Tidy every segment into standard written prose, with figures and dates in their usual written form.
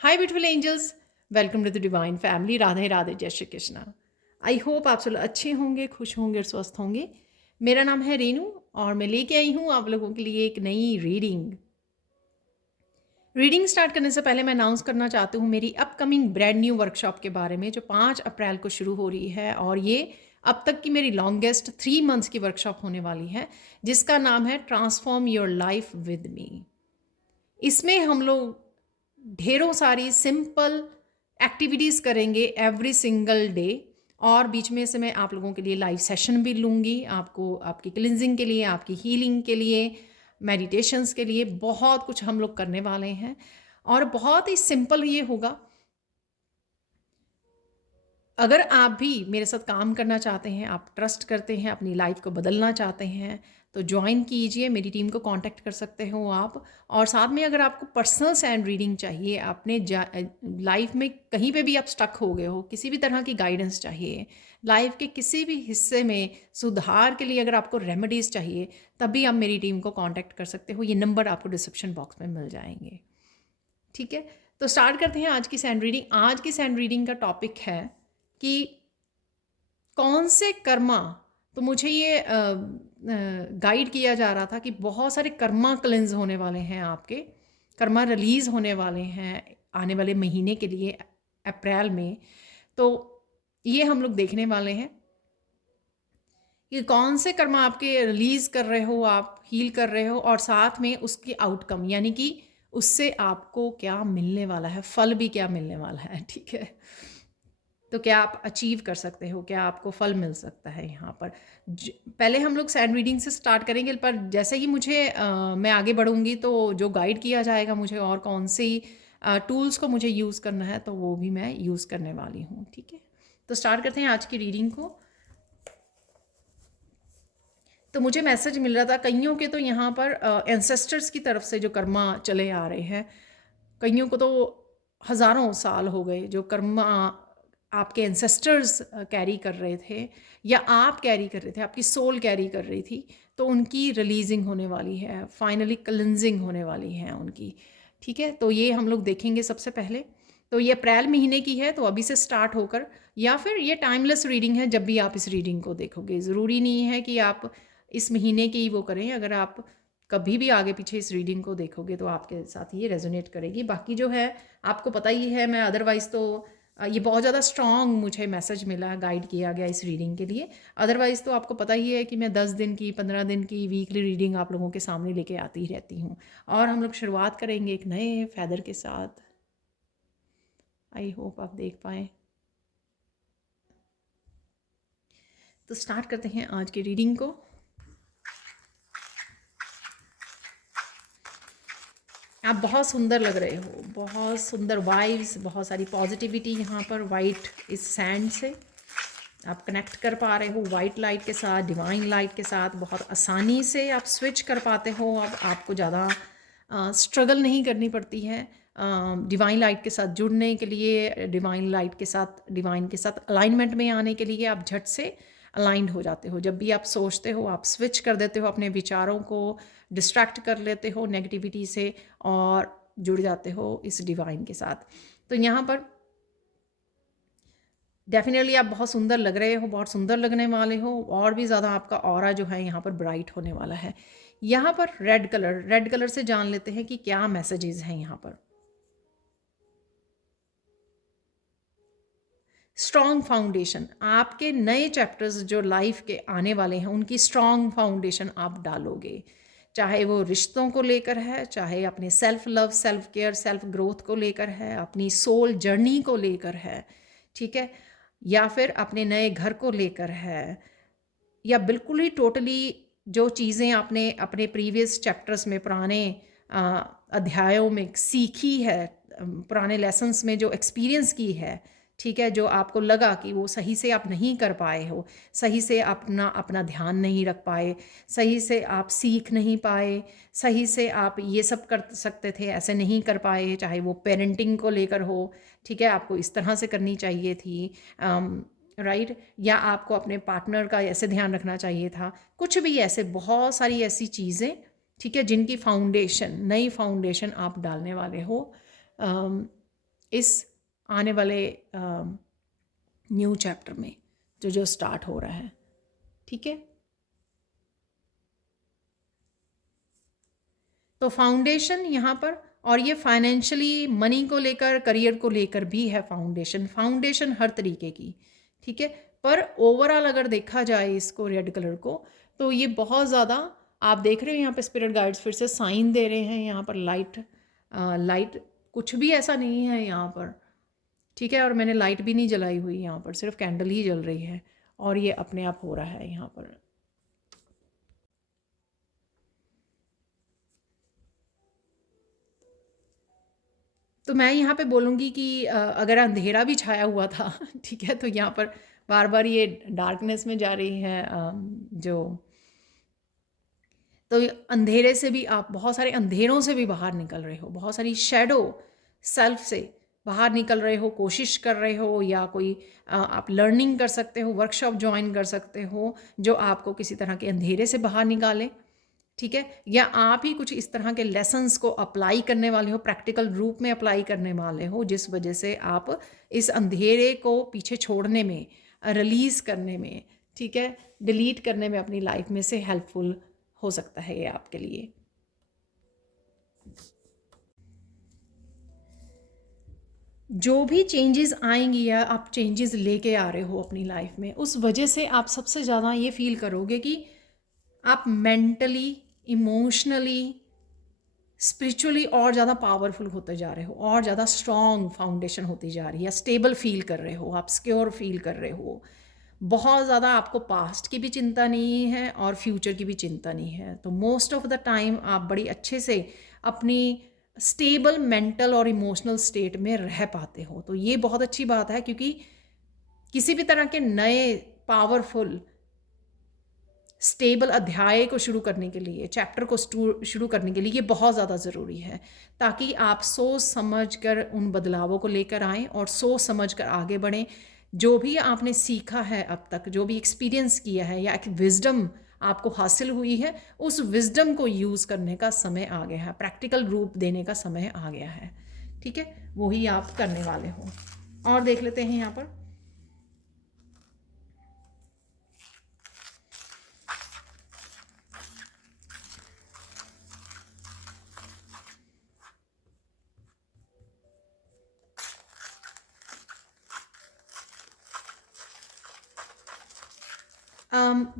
Hi beautiful angels, welcome to the divine family. Radhe Radhe, जय Shri Krishna. I hope आप सब अच्छे होंगे, खुश होंगे और स्वस्थ होंगे। मेरा नाम है रेनू और मैं लेके आई हूँ आप लोगों के लिए एक नई रीडिंग स्टार्ट करने से पहले मैं अनाउंस करना चाहती हूँ मेरी अपकमिंग ब्रांड न्यू वर्कशॉप के बारे में, जो 5 अप्रैल को शुरू हो रही है और ये अब तक की मेरी लॉन्गेस्ट 3 मंथ्स की वर्कशॉप होने वाली है, जिसका नाम है transform your life with me. इसमें हम लोग ढेरों सारी सिंपल एक्टिविटीज़ करेंगे एवरी सिंगल डे, और बीच में से मैं आप लोगों के लिए लाइव सेशन भी लूँगी, आपको आपकी क्लिनजिंग के लिए, आपकी हीलिंग के लिए, मेडिटेशंस के लिए बहुत कुछ हम लोग करने वाले हैं। और बहुत ही सिंपल ये होगा। अगर आप भी मेरे साथ काम करना चाहते हैं, आप ट्रस्ट करते हैं, अपनी लाइफ को बदलना चाहते हैं, तो ज्वाइन कीजिए, मेरी टीम को कांटेक्ट कर सकते हो आप। और साथ में अगर आपको पर्सनल सैंड रीडिंग चाहिए, अपने लाइफ में कहीं पे भी आप स्टक हो गए हो, किसी भी तरह की गाइडेंस चाहिए, लाइफ के किसी भी हिस्से में सुधार के लिए अगर आपको रेमेडीज़ चाहिए, तब भी आप मेरी टीम को कॉन्टैक्ट कर सकते हो। ये नंबर आपको डिस्क्रिप्शन बॉक्स में मिल जाएंगे। ठीक है, तो स्टार्ट करते हैं आज की सैंड रीडिंग। आज की सैंड रीडिंग का टॉपिक है कि कौन से कर्मा, तो मुझे ये गाइड किया जा रहा था कि बहुत सारे कर्मा क्लेंज होने वाले हैं, आपके कर्मा रिलीज़ होने वाले हैं आने वाले महीने के लिए, अप्रैल में। तो ये हम लोग देखने वाले हैं कि कौन से कर्मा आपके रिलीज़ कर रहे हो, आप हील कर रहे हो, और साथ में उसकी आउटकम, यानी कि उससे आपको क्या मिलने वाला है, फल भी क्या मिलने वाला है। ठीक है, तो क्या आप अचीव कर सकते हो, क्या आपको फल मिल सकता है यहाँ पर। पहले हम लोग सैंड रीडिंग से स्टार्ट करेंगे, पर जैसे ही मुझे मैं आगे बढ़ूँगी तो जो गाइड किया जाएगा मुझे, और कौन सी टूल्स को मुझे यूज़ करना है, तो वो भी मैं यूज़ करने वाली हूँ। ठीक है, तो स्टार्ट करते हैं आज की रीडिंग को। तो मुझे मैसेज मिल रहा था कईयों के, तो यहाँ पर एंसेस्टर्स की तरफ से जो कर्मा चले आ रहे हैं, कईयों को तो हज़ारों साल हो गए जो कर्मा आपके एंसेस्टर्स कैरी कर रहे थे, या आप कैरी कर रहे थे, आपकी सोल कैरी कर रही थी, तो उनकी रिलीजिंग होने वाली है, फाइनली क्लिनजिंग होने वाली है उनकी। ठीक है, तो ये हम लोग देखेंगे सबसे पहले। तो ये अप्रैल महीने की है, तो अभी से स्टार्ट होकर, या फिर ये टाइमलेस रीडिंग है, जब भी आप इस रीडिंग को देखोगे। ज़रूरी नहीं है कि आप इस महीने की वो करें, अगर आप कभी भी आगे पीछे इस रीडिंग को देखोगे तो आपके साथ ये रेजोनेट करेगी। बाकी जो है आपको पता ही है, मैं अदरवाइज़ तो ये बहुत ज़्यादा स्ट्रॉन्ग मुझे मैसेज मिला, गाइड किया गया इस रीडिंग के लिए। अदरवाइज़ तो आपको पता ही है कि मैं 10 दिन की, 15 दिन की वीकली रीडिंग आप लोगों के सामने लेके आती ही रहती हूँ। और हम लोग शुरुआत करेंगे एक नए फैदर के साथ। आई होप आप देख पाएँ। तो स्टार्ट करते हैं आज की रीडिंग को। आप बहुत सुंदर लग रहे हो, बहुत सुंदर वाइब्स, बहुत सारी पॉजिटिविटी यहाँ पर वाइट इस सैंड से आप कनेक्ट कर पा रहे हो, वाइट लाइट के साथ, डिवाइन लाइट के साथ बहुत आसानी से आप स्विच कर पाते हो। अब आपको ज़्यादा स्ट्रगल नहीं करनी पड़ती है डिवाइन लाइट के साथ जुड़ने के लिए, डिवाइन के साथ अलाइनमेंट में आने के लिए। आप झट से अलाइंड हो जाते हो। जब भी आप सोचते हो, आप स्विच कर देते हो, अपने विचारों को डिस्ट्रैक्ट कर लेते हो नेगेटिविटी से, और जुड़ जाते हो इस डिवाइन के साथ। तो यहाँ पर डेफिनेटली आप बहुत सुंदर लग रहे हो, बहुत सुंदर लगने वाले हो, और भी ज़्यादा आपका ऑरा जो है यहाँ पर ब्राइट होने वाला है। यहाँ पर रेड कलर से जान लेते हैं कि क्या मैसेजेस हैं यहाँ पर। स्ट्रॉन्ग फाउंडेशन, आपके नए चैप्टर्स जो लाइफ के आने वाले हैं, उनकी स्ट्रॉन्ग फाउंडेशन आप डालोगे। चाहे वो रिश्तों को लेकर है, चाहे अपने self love, self care, self growth को लेकर है, अपनी सोल जर्नी को लेकर है, ठीक है, या फिर अपने नए घर को लेकर है, या बिल्कुल ही टोटली जो चीज़ें आपने अपने प्रीवियस चैप्टर्स में, पुराने अध्यायों में सीखी है, पुराने लेसन्स में जो एक्सपीरियंस की है, ठीक है, जो आपको लगा कि वो सही से आप नहीं कर पाए हो, सही से अपना अपना ध्यान नहीं रख पाए, सही से आप सीख नहीं पाए, सही से आप ये सब कर सकते थे, ऐसे नहीं कर पाए, चाहे वो पेरेंटिंग को लेकर हो, ठीक है, आपको इस तरह से करनी चाहिए थी, राइट, या आपको अपने पार्टनर का ऐसे ध्यान रखना चाहिए था, कुछ भी ऐसे बहुत सारी ऐसी चीज़ें, ठीक है, जिनकी फाउंडेशन, नई फाउंडेशन आप डालने वाले हो इस आने वाले न्यू चैप्टर में जो स्टार्ट हो रहा है। ठीक है, तो फाउंडेशन यहाँ पर, और ये फाइनेंशियली मनी को लेकर, करियर को लेकर भी है फाउंडेशन हर तरीके की। ठीक है, पर ओवरऑल अगर देखा जाए इसको, रेड कलर को, तो ये बहुत ज़्यादा, आप देख रहे हो यहाँ पे स्पिरिट गाइड्स फिर से साइन दे रहे हैं यहाँ पर, लाइट कुछ भी ऐसा नहीं है यहाँ पर। ठीक है, और मैंने लाइट भी नहीं जलाई हुई यहाँ पर, सिर्फ कैंडल ही जल रही है, और ये अपने आप हो रहा है यहाँ पर। तो मैं यहाँ पे बोलूँगी कि अगर अंधेरा भी छाया हुआ था ठीक है, तो यहाँ पर बार बार ये डार्कनेस में जा रही है जो, तो अंधेरे से भी आप, बहुत सारे अंधेरों से भी बाहर निकल रहे हो, बहुत सारी शैडो सेल्फ से बाहर निकल रहे हो, कोशिश कर रहे हो, या कोई आप लर्निंग कर सकते हो, वर्कशॉप ज्वाइन कर सकते हो जो आपको किसी तरह के अंधेरे से बाहर निकाले। ठीक है, या आप ही कुछ इस तरह के लेसन्स को अप्लाई करने वाले हो, प्रैक्टिकल रूप में अप्लाई करने वाले हो, जिस वजह से आप इस अंधेरे को पीछे छोड़ने में, रिलीज़ करने में, ठीक है, डिलीट करने में अपनी लाइफ में से हेल्पफुल हो सकता है ये आपके लिए। जो भी चेंजेस आएंगी या आप चेंजेस लेके आ रहे हो अपनी लाइफ में, उस वजह से आप सबसे ज़्यादा ये फील करोगे कि आप मेंटली, इमोशनली, स्पिरिचुअली और ज़्यादा पावरफुल होते जा रहे हो, और ज़्यादा स्ट्रॉन्ग फाउंडेशन होती जा रही है, स्टेबल फील कर रहे हो, आप सिक्योर फील कर रहे हो। बहुत ज़्यादा आपको पास्ट की भी चिंता नहीं है और फ्यूचर की भी चिंता नहीं है। तो मोस्ट ऑफ द टाइम आप बड़ी अच्छे से अपनी स्टेबल मेंटल और इमोशनल स्टेट में रह पाते हो। तो ये बहुत अच्छी बात है, क्योंकि किसी भी तरह के नए पावरफुल स्टेबल अध्याय को शुरू करने के लिए, चैप्टर को शुरू करने के लिए ये बहुत ज़्यादा ज़रूरी है, ताकि आप सोच समझ कर उन बदलावों को लेकर आएँ और सोच समझ कर आगे बढ़ें। जो भी आपने सीखा है अब तक, जो भी एक्सपीरियंस किया है, या एक विजडम आपको हासिल हुई है, उस विजडम को यूज़ करने का समय आ गया है, प्रैक्टिकल रूप देने का समय आ गया है। ठीक है, वही आप करने वाले हो। और देख लेते हैं यहाँ पर,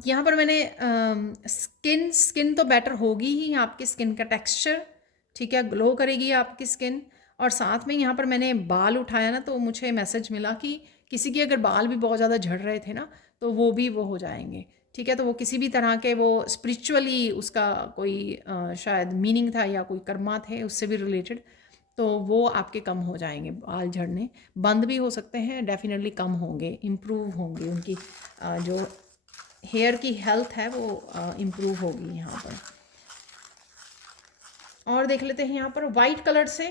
यहाँ पर मैंने स्किन तो बेटर होगी ही, आपकी स्किन का टेक्सचर, ठीक है, ग्लो करेगी आपकी स्किन। और साथ में यहाँ पर मैंने बाल उठाया ना, तो मुझे मैसेज मिला कि किसी के अगर बाल भी बहुत ज़्यादा झड़ रहे थे ना, तो वो हो जाएंगे। ठीक है, तो वो किसी भी तरह के, वो स्पिरिचुअली उसका कोई शायद मीनिंग था, या कोई कर्मा थे उससे भी रिलेटेड, तो वो आपके कम हो जाएंगे, बाल झड़ने बंद भी हो सकते हैं, डेफिनेटली कम होंगे, इम्प्रूव होंगी उनकी जो हेयर की हेल्थ है वो इम्प्रूव होगी यहाँ पर। और देख लेते हैं यहाँ पर वाइट कलर से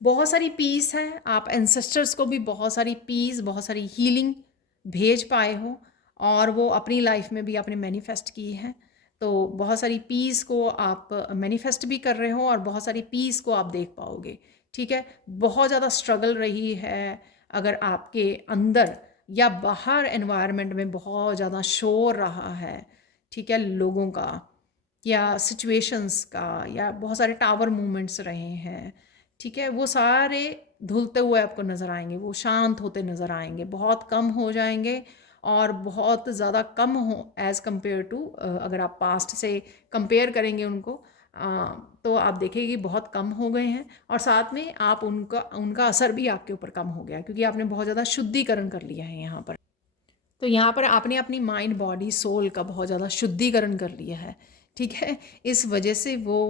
बहुत सारी पीस है, आप एंसेस्टर्स को भी बहुत सारी पीस, बहुत सारी हीलिंग भेज पाए हो, और वो अपनी लाइफ में भी आपने मैनिफेस्ट की है। तो बहुत सारी पीस को आप मैनिफेस्ट भी कर रहे हो, और बहुत सारी पीस को आप देख पाओगे। ठीक है, बहुत ज़्यादा स्ट्रगल रही है, अगर आपके अंदर या बाहर एनवायरनमेंट में बहुत ज़्यादा शोर रहा है, ठीक है, लोगों का या सिचुएशंस का, या बहुत सारे टावर मूवमेंट्स रहे हैं, ठीक है, वो सारे धुलते हुए आपको नज़र आएंगे, वो शांत होते नज़र आएंगे, बहुत कम हो जाएंगे, और बहुत ज़्यादा कम हो एज़ कम्पेयर टू, अगर आप पास्ट से कंपेयर करेंगे उनको, तो आप देखेंगे बहुत कम हो गए हैं। और साथ में आप उनका उनका असर भी आपके ऊपर कम हो गया, क्योंकि आपने बहुत ज़्यादा शुद्धिकरण कर लिया है यहाँ पर। तो यहाँ पर आपने अपनी माइंड, बॉडी, सोल का बहुत ज़्यादा शुद्धिकरण कर लिया है। ठीक है, इस वजह से वो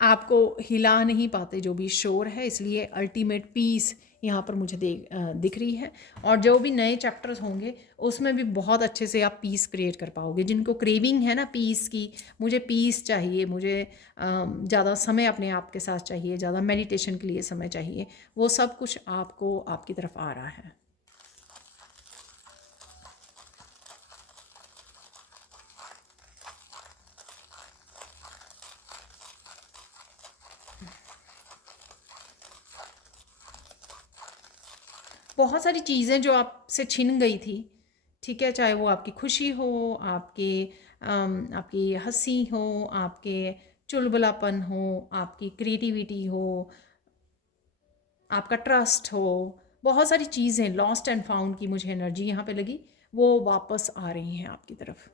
आपको हिला नहीं पाते जो भी शोर है, इसलिए अल्टीमेट पीस यहाँ पर मुझे दिख रही है। और जो भी नए चैप्टर्स होंगे उसमें भी बहुत अच्छे से आप पीस क्रिएट कर पाओगे। जिनको क्रेविंग है ना पीस की, मुझे पीस चाहिए, मुझे ज़्यादा समय अपने आप के साथ चाहिए, ज़्यादा मेडिटेशन के लिए समय चाहिए, वो सब कुछ आपको आपकी तरफ आ रहा है। बहुत सारी चीज़ें जो आपसे छिन गई थी, ठीक है, चाहे वो आपकी खुशी हो, आपकी हंसी हो, आपके चुलबुलापन हो, आपकी क्रिएटिविटी हो, आपका ट्रस्ट हो, बहुत सारी चीज़ें लॉस्ट एंड फाउंड की मुझे एनर्जी यहाँ पे लगी, वो वापस आ रही हैं आपकी तरफ,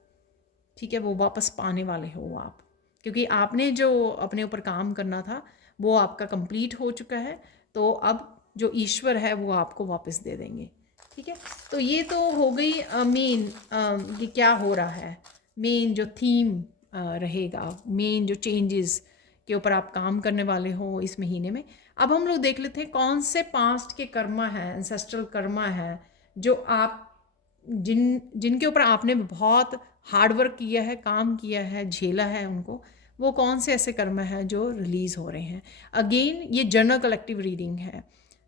ठीक है, वो वापस पाने वाले हो आप, क्योंकि आपने जो अपने ऊपर काम करना था वो आपका कंप्लीट हो चुका है। तो अब जो ईश्वर है वो आपको वापस दे देंगे, ठीक है। तो ये तो हो गई मेन, ये क्या हो रहा है, मेन जो थीम रहेगा, मेन जो चेंजेस के ऊपर आप काम करने वाले हो इस महीने में। अब हम लोग देख लेते हैं कौन से पास्ट के कर्मा है, एंसेस्ट्रल कर्मा है, जो आप जिनके ऊपर आपने बहुत हार्ड वर्क किया है, काम किया है, झेला है उनको, वो कौन से ऐसे कर्म हैं जो रिलीज़ हो रहे हैं। अगेन ये जनरल कलेक्टिव रीडिंग है,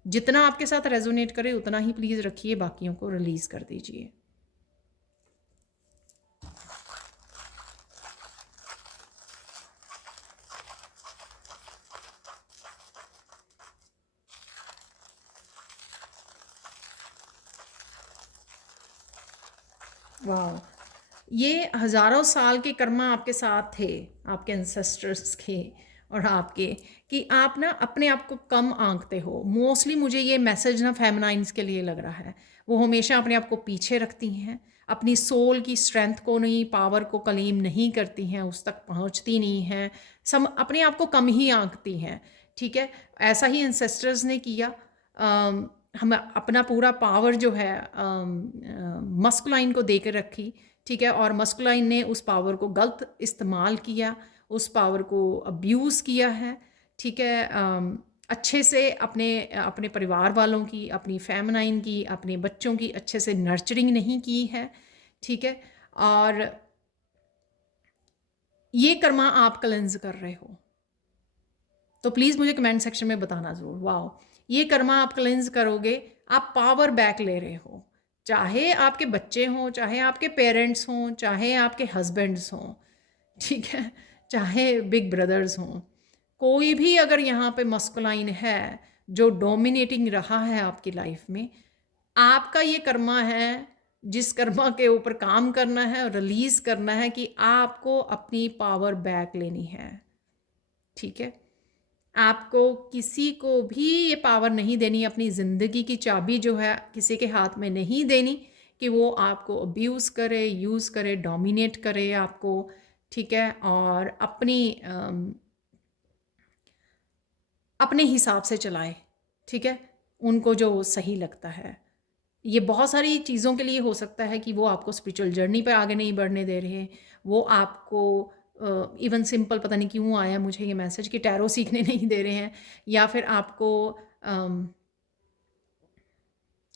जितना आपके साथ रेजोनेट करे उतना ही प्लीज़ रखिए, बाकियों को रिलीज़ कर दीजिए। वाह, ये हज़ारों साल के कर्मा आपके साथ थे, आपके एंसेस्टर्स के और आपके, कि आप ना अपने आप को कम आंकते हो। मोस्टली मुझे ये मैसेज ना फेमिनाइन्स के लिए लग रहा है, वो हमेशा अपने आप को पीछे रखती हैं, अपनी सोल की स्ट्रेंथ को नहीं, पावर को क्लेम नहीं करती हैं, उस तक पहुंचती नहीं हैं, अपने आप को कम ही आंकती हैं, ठीक है। ऐसा ही एंसेस्टर्स ने किया। हम अपना पूरा पावर जो है मस्कुलाइन को दे कर रखी, ठीक है, और मस्कुलाइन ने उस पावर को गलत इस्तेमाल किया, उस पावर को अब्यूज़ किया है, ठीक है। अच्छे से अपने अपने परिवार वालों की, अपनी फेमिनाइन की, अपने बच्चों की अच्छे से नर्चरिंग नहीं की है, ठीक है। और ये कर्मा आप क्लेंज कर रहे हो, तो प्लीज़ मुझे कमेंट सेक्शन में बताना ज़रूर। वाह, ये कर्मा आप क्लेंज करोगे, आप पावर बैक ले रहे हो, चाहे आपके बच्चे हों, चाहे आपके पेरेंट्स हों, चाहे आपके हस्बैंड्स हों, ठीक है, चाहे बिग ब्रदर्स हों, कोई भी अगर यहाँ पे मस्कुलाइन है जो डोमिनेटिंग रहा है आपकी लाइफ में, आपका ये कर्मा है जिस कर्मा के ऊपर काम करना है और रिलीज़ करना है कि आपको अपनी पावर बैक लेनी है, ठीक है। आपको किसी को भी ये पावर नहीं देनी, अपनी ज़िंदगी की चाबी जो है किसी के हाथ में नहीं देनी कि वो आपको अब्यूज़ करे, यूज़ करे, डोमिनेट करे आपको, ठीक है, और अपने हिसाब से चलाए, ठीक है, उनको जो सही लगता है। ये बहुत सारी चीज़ों के लिए हो सकता है कि वो आपको स्पिरिचुअल जर्नी पर आगे नहीं बढ़ने दे रहे हैं, वो आपको इवन सिंपल, पता नहीं क्यों आया मुझे ये मैसेज कि टैरो सीखने नहीं दे रहे हैं, या फिर आपको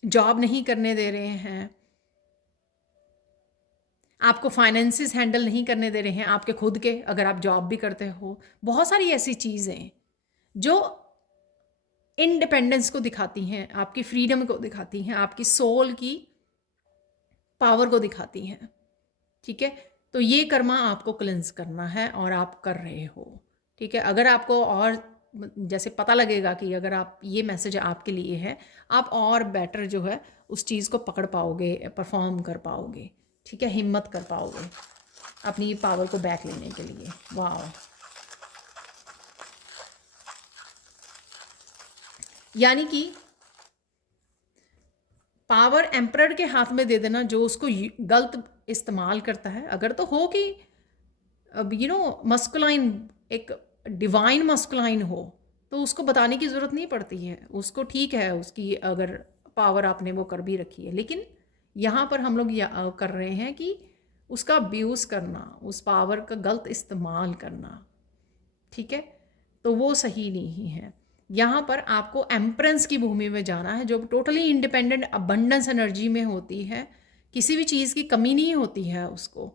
जॉब नहीं करने दे रहे हैं, आपको फाइनेंसिस हैंडल नहीं करने दे रहे हैं आपके खुद के, अगर आप जॉब भी करते हो। बहुत सारी ऐसी चीज़ें जो इंडिपेंडेंस को दिखाती हैं, आपकी फ्रीडम को दिखाती हैं, आपकी सोल की पावर को दिखाती हैं, ठीक है। तो ये कर्मा आपको क्लेंस करना है और आप कर रहे हो, ठीक है। अगर आपको और जैसे पता लगेगा कि अगर आप ये मैसेज आपके लिए है, आप और बेटर जो है उस चीज़ को पकड़ पाओगे, परफॉर्म कर पाओगे, ठीक है, हिम्मत कर पाओगे अपनी पावर को बैक लेने के लिए। वाह, यानी कि पावर एम्परर के हाथ में दे देना जो उसको गलत इस्तेमाल करता है। अगर तो हो कि अब मस्कुलाइन, एक डिवाइन मस्कुलाइन हो, तो उसको बताने की ज़रूरत नहीं पड़ती है, उसको ठीक है, उसकी अगर पावर आपने वो कर भी रखी है। लेकिन यहाँ पर हम लोग कर रहे हैं कि उसका अब्यूज़ करना, उस पावर का गलत इस्तेमाल करना, ठीक है, तो वो सही नहीं है। यहाँ पर आपको एम्परेंस की भूमि में जाना है, जो टोटली इंडिपेंडेंट अबंडेंस एनर्जी में होती है, किसी भी चीज़ की कमी नहीं होती है उसको,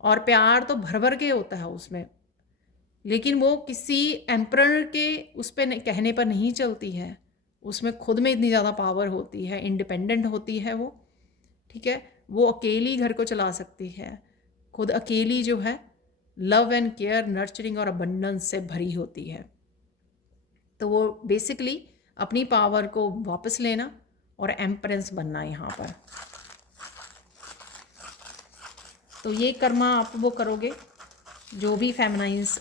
और प्यार तो भर भर के होता है उसमें, लेकिन वो किसी एम्परर के उस पर कहने पर नहीं चलती है, उसमें खुद में इतनी ज़्यादा पावर होती है, इंडिपेंडेंट होती है वो, ठीक है। वो अकेली घर को चला सकती है, खुद अकेली जो है लव एंड केयर, नर्चरिंग और अबंडेंस से भरी होती है। तो वो बेसिकली अपनी पावर को वापस लेना और एम्प्रेस बनना यहाँ पर। तो ये कर्मा आप वो करोगे जो भी फेमिनाइंस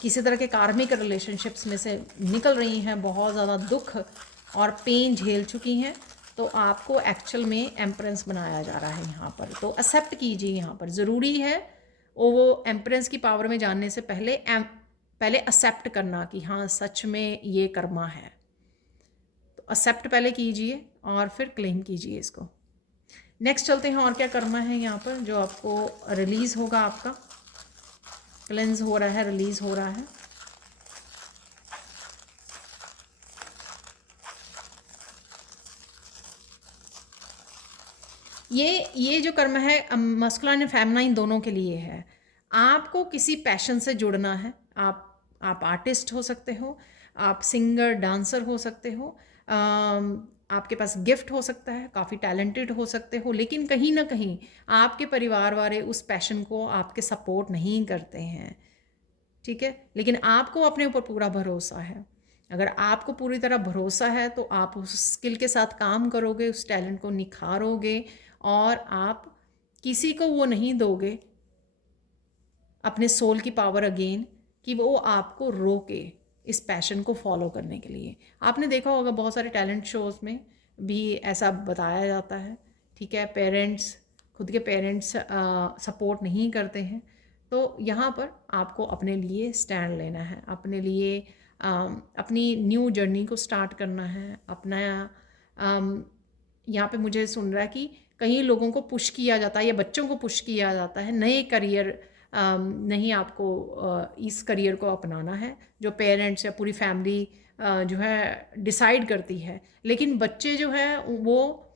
किसी तरह के कार्मिक रिलेशनशिप्स में से निकल रही हैं, बहुत ज़्यादा दुख और पेन झेल चुकी हैं, तो आपको एक्चुअल में एम्प्रेस बनाया जा रहा है यहाँ पर। तो एक्सेप्ट कीजिए, यहाँ पर ज़रूरी है वो एम्प्रेस की पावर में जानने से पहले एक्सेप्ट करना कि हाँ सच में ये कर्मा है। तो एक्सेप्ट पहले कीजिए और फिर क्लेम कीजिए इसको। नेक्स्ट चलते हैं और क्या कर्मा है यहाँ पर जो आपको रिलीज़ होगा, आपका क्लेंस हो रहा है, रिलीज़ हो रहा है। ये जो कर्म है मस्कुलाइन एंड फेमिनाइन दोनों के लिए है। आपको किसी पैशन से जुड़ना है। आप आर्टिस्ट हो सकते हो, आप सिंगर डांसर हो सकते हो, आपके पास गिफ्ट हो सकता है, काफ़ी टैलेंटेड हो सकते हो, लेकिन कहीं ना कहीं आपके परिवार वाले उस पैशन को आपके सपोर्ट नहीं करते हैं, ठीक है। लेकिन आपको अपने ऊपर पूरा भरोसा है। अगर आपको पूरी तरह भरोसा है तो आप उस स्किल के साथ काम करोगे, उस टैलेंट को निखारोगे और आप किसी को वो नहीं दोगे अपने सोल की पावर अगेन कि वो आपको रोके इस पैशन को फॉलो करने के लिए। आपने देखा होगा बहुत सारे टैलेंट शोज़ में भी ऐसा बताया जाता है, ठीक है। पेरेंट्स, खुद के पेरेंट्स सपोर्ट नहीं करते हैं, तो यहाँ पर आपको अपने लिए स्टैंड लेना है, अपने लिए अपनी न्यू जर्नी को स्टार्ट करना है। अपना यहाँ पे मुझे सुन रहा है कि कई लोगों को पुश किया जाता है या बच्चों को पुश किया जाता है, नए करियर नहीं आपको इस करियर को अपनाना है जो पेरेंट्स या पूरी फैमिली जो है डिसाइड करती है। लेकिन बच्चे जो है वो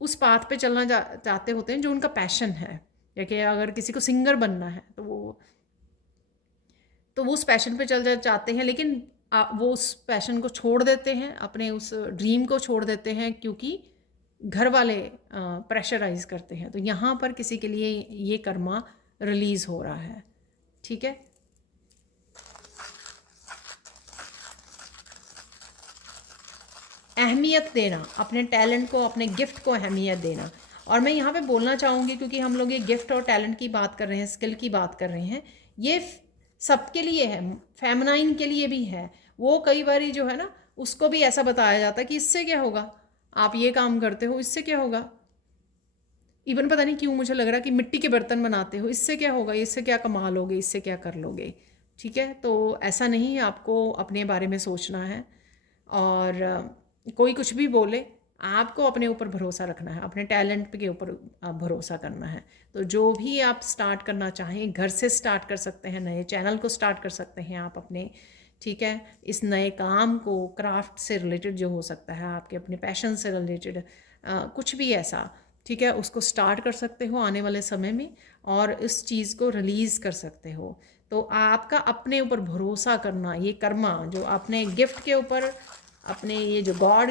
उस पाथ पे चलना चाहते होते हैं जो उनका पैशन है। कि अगर किसी को सिंगर बनना है तो वो उस पैशन पे चल जाते हैं, लेकिन वो उस पैशन को छोड़ देते हैं, अपने उस ड्रीम को छोड़ देते हैं क्योंकि घर वाले प्रेशराइज करते हैं। तो यहाँ पर किसी के लिए ये कर्मा रिलीज़ हो रहा है, ठीक है। अहमियत देना, अपने टैलेंट को, अपने गिफ्ट को अहमियत देना। और मैं यहाँ पे बोलना चाहूँगी क्योंकि हम लोग ये गिफ्ट और टैलेंट की बात कर रहे हैं, स्किल की बात कर रहे हैं, ये सबके लिए है, फेमिनाइन के लिए भी है। वो कई बार जो है ना उसको भी ऐसा बताया जाता है कि इससे क्या होगा, आप ये काम करते हो इससे क्या होगा। इवन पता नहीं क्यों मुझे लग रहा है कि मिट्टी के बर्तन बनाते हो, इससे क्या होगा, इससे क्या कमा लोगे, इससे क्या कर लोगे, ठीक है। तो ऐसा नहीं है, आपको अपने बारे में सोचना है। और कोई कुछ भी बोले, आपको अपने ऊपर भरोसा रखना है, अपने टैलेंट के ऊपर भरोसा करना है। तो जो भी आप स्टार्ट करना चाहें, घर से स्टार्ट कर सकते हैं, नए चैनल को स्टार्ट कर सकते हैं आप अपने, ठीक है। इस नए काम को, क्राफ्ट से रिलेटेड जो हो सकता है, आपके अपने पैशन से रिलेटेड कुछ भी ऐसा, ठीक है, उसको स्टार्ट कर सकते हो आने वाले समय में और इस चीज़ को रिलीज़ कर सकते हो। तो आपका अपने ऊपर भरोसा करना, ये कर्मा जो अपने गिफ्ट के ऊपर, अपने ये जो गॉड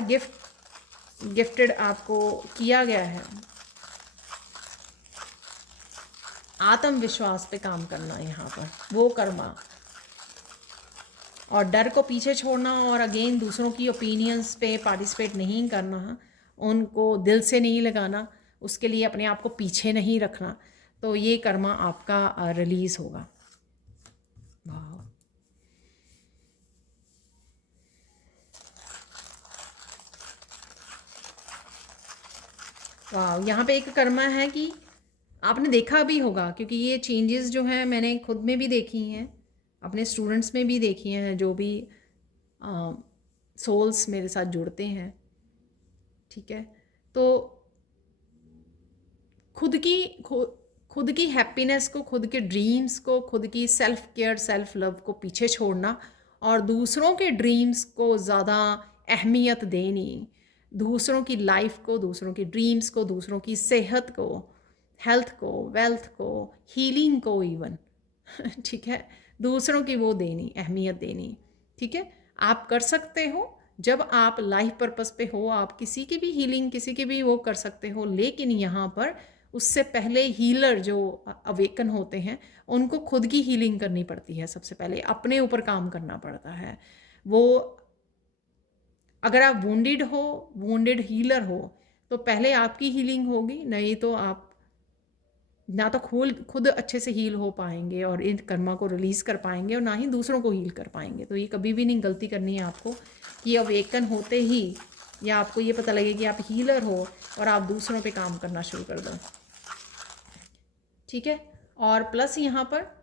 गिफ्टेड आपको किया गया है, आत्मविश्वास पे काम करना यहाँ पर, वो कर्मा। और डर को पीछे छोड़ना और अगेन दूसरों की ओपिनियंस पे पार्टिसिपेट नहीं करना, उनको दिल से नहीं लगाना, उसके लिए अपने आप को पीछे नहीं रखना। तो ये कर्मा आपका रिलीज़ होगा। वाह, यहाँ पे एक कर्मा है कि आपने देखा भी होगा, क्योंकि ये चेंजेस जो हैं मैंने खुद में भी देखी हैं, अपने स्टूडेंट्स में भी देखी हैं, जो भी सोल्स मेरे साथ जुड़ते हैं, ठीक है। तो खुद की हैप्पीनेस को, खुद के ड्रीम्स को, खुद की सेल्फ केयर, सेल्फ लव को पीछे छोड़ना और दूसरों के ड्रीम्स को ज़्यादा अहमियत देनी, दूसरों की लाइफ को, दूसरों की ड्रीम्स को, दूसरों की सेहत को, हेल्थ को, वेल्थ को, हीलिंग को इवन ठीक है, दूसरों की वो देनी, अहमियत देनी, ठीक है। आप कर सकते हो जब आप लाइफ पर्पस पे हो, आप किसी की भी हीलिंग, किसी की भी वो कर सकते हो, लेकिन यहाँ पर उससे पहले हीलर जो अवेकन होते हैं उनको खुद की हीलिंग करनी पड़ती है। सबसे पहले अपने ऊपर काम करना पड़ता है। वो अगर आप वुंडेड हो, वुंडेड हीलर हो, तो पहले आपकी हीलिंग होगी, नहीं तो आप ना तो खुद अच्छे से हील हो पाएंगे और इन कर्मा को रिलीज़ कर पाएंगे, और ना ही दूसरों को हील कर पाएंगे। तो ये कभी भी नहीं गलती करनी है आपको कि अवेकन होते ही या आपको ये पता लगे कि आप हीलर हो और आप दूसरों पे काम करना शुरू कर दो। ठीक है। और प्लस यहाँ पर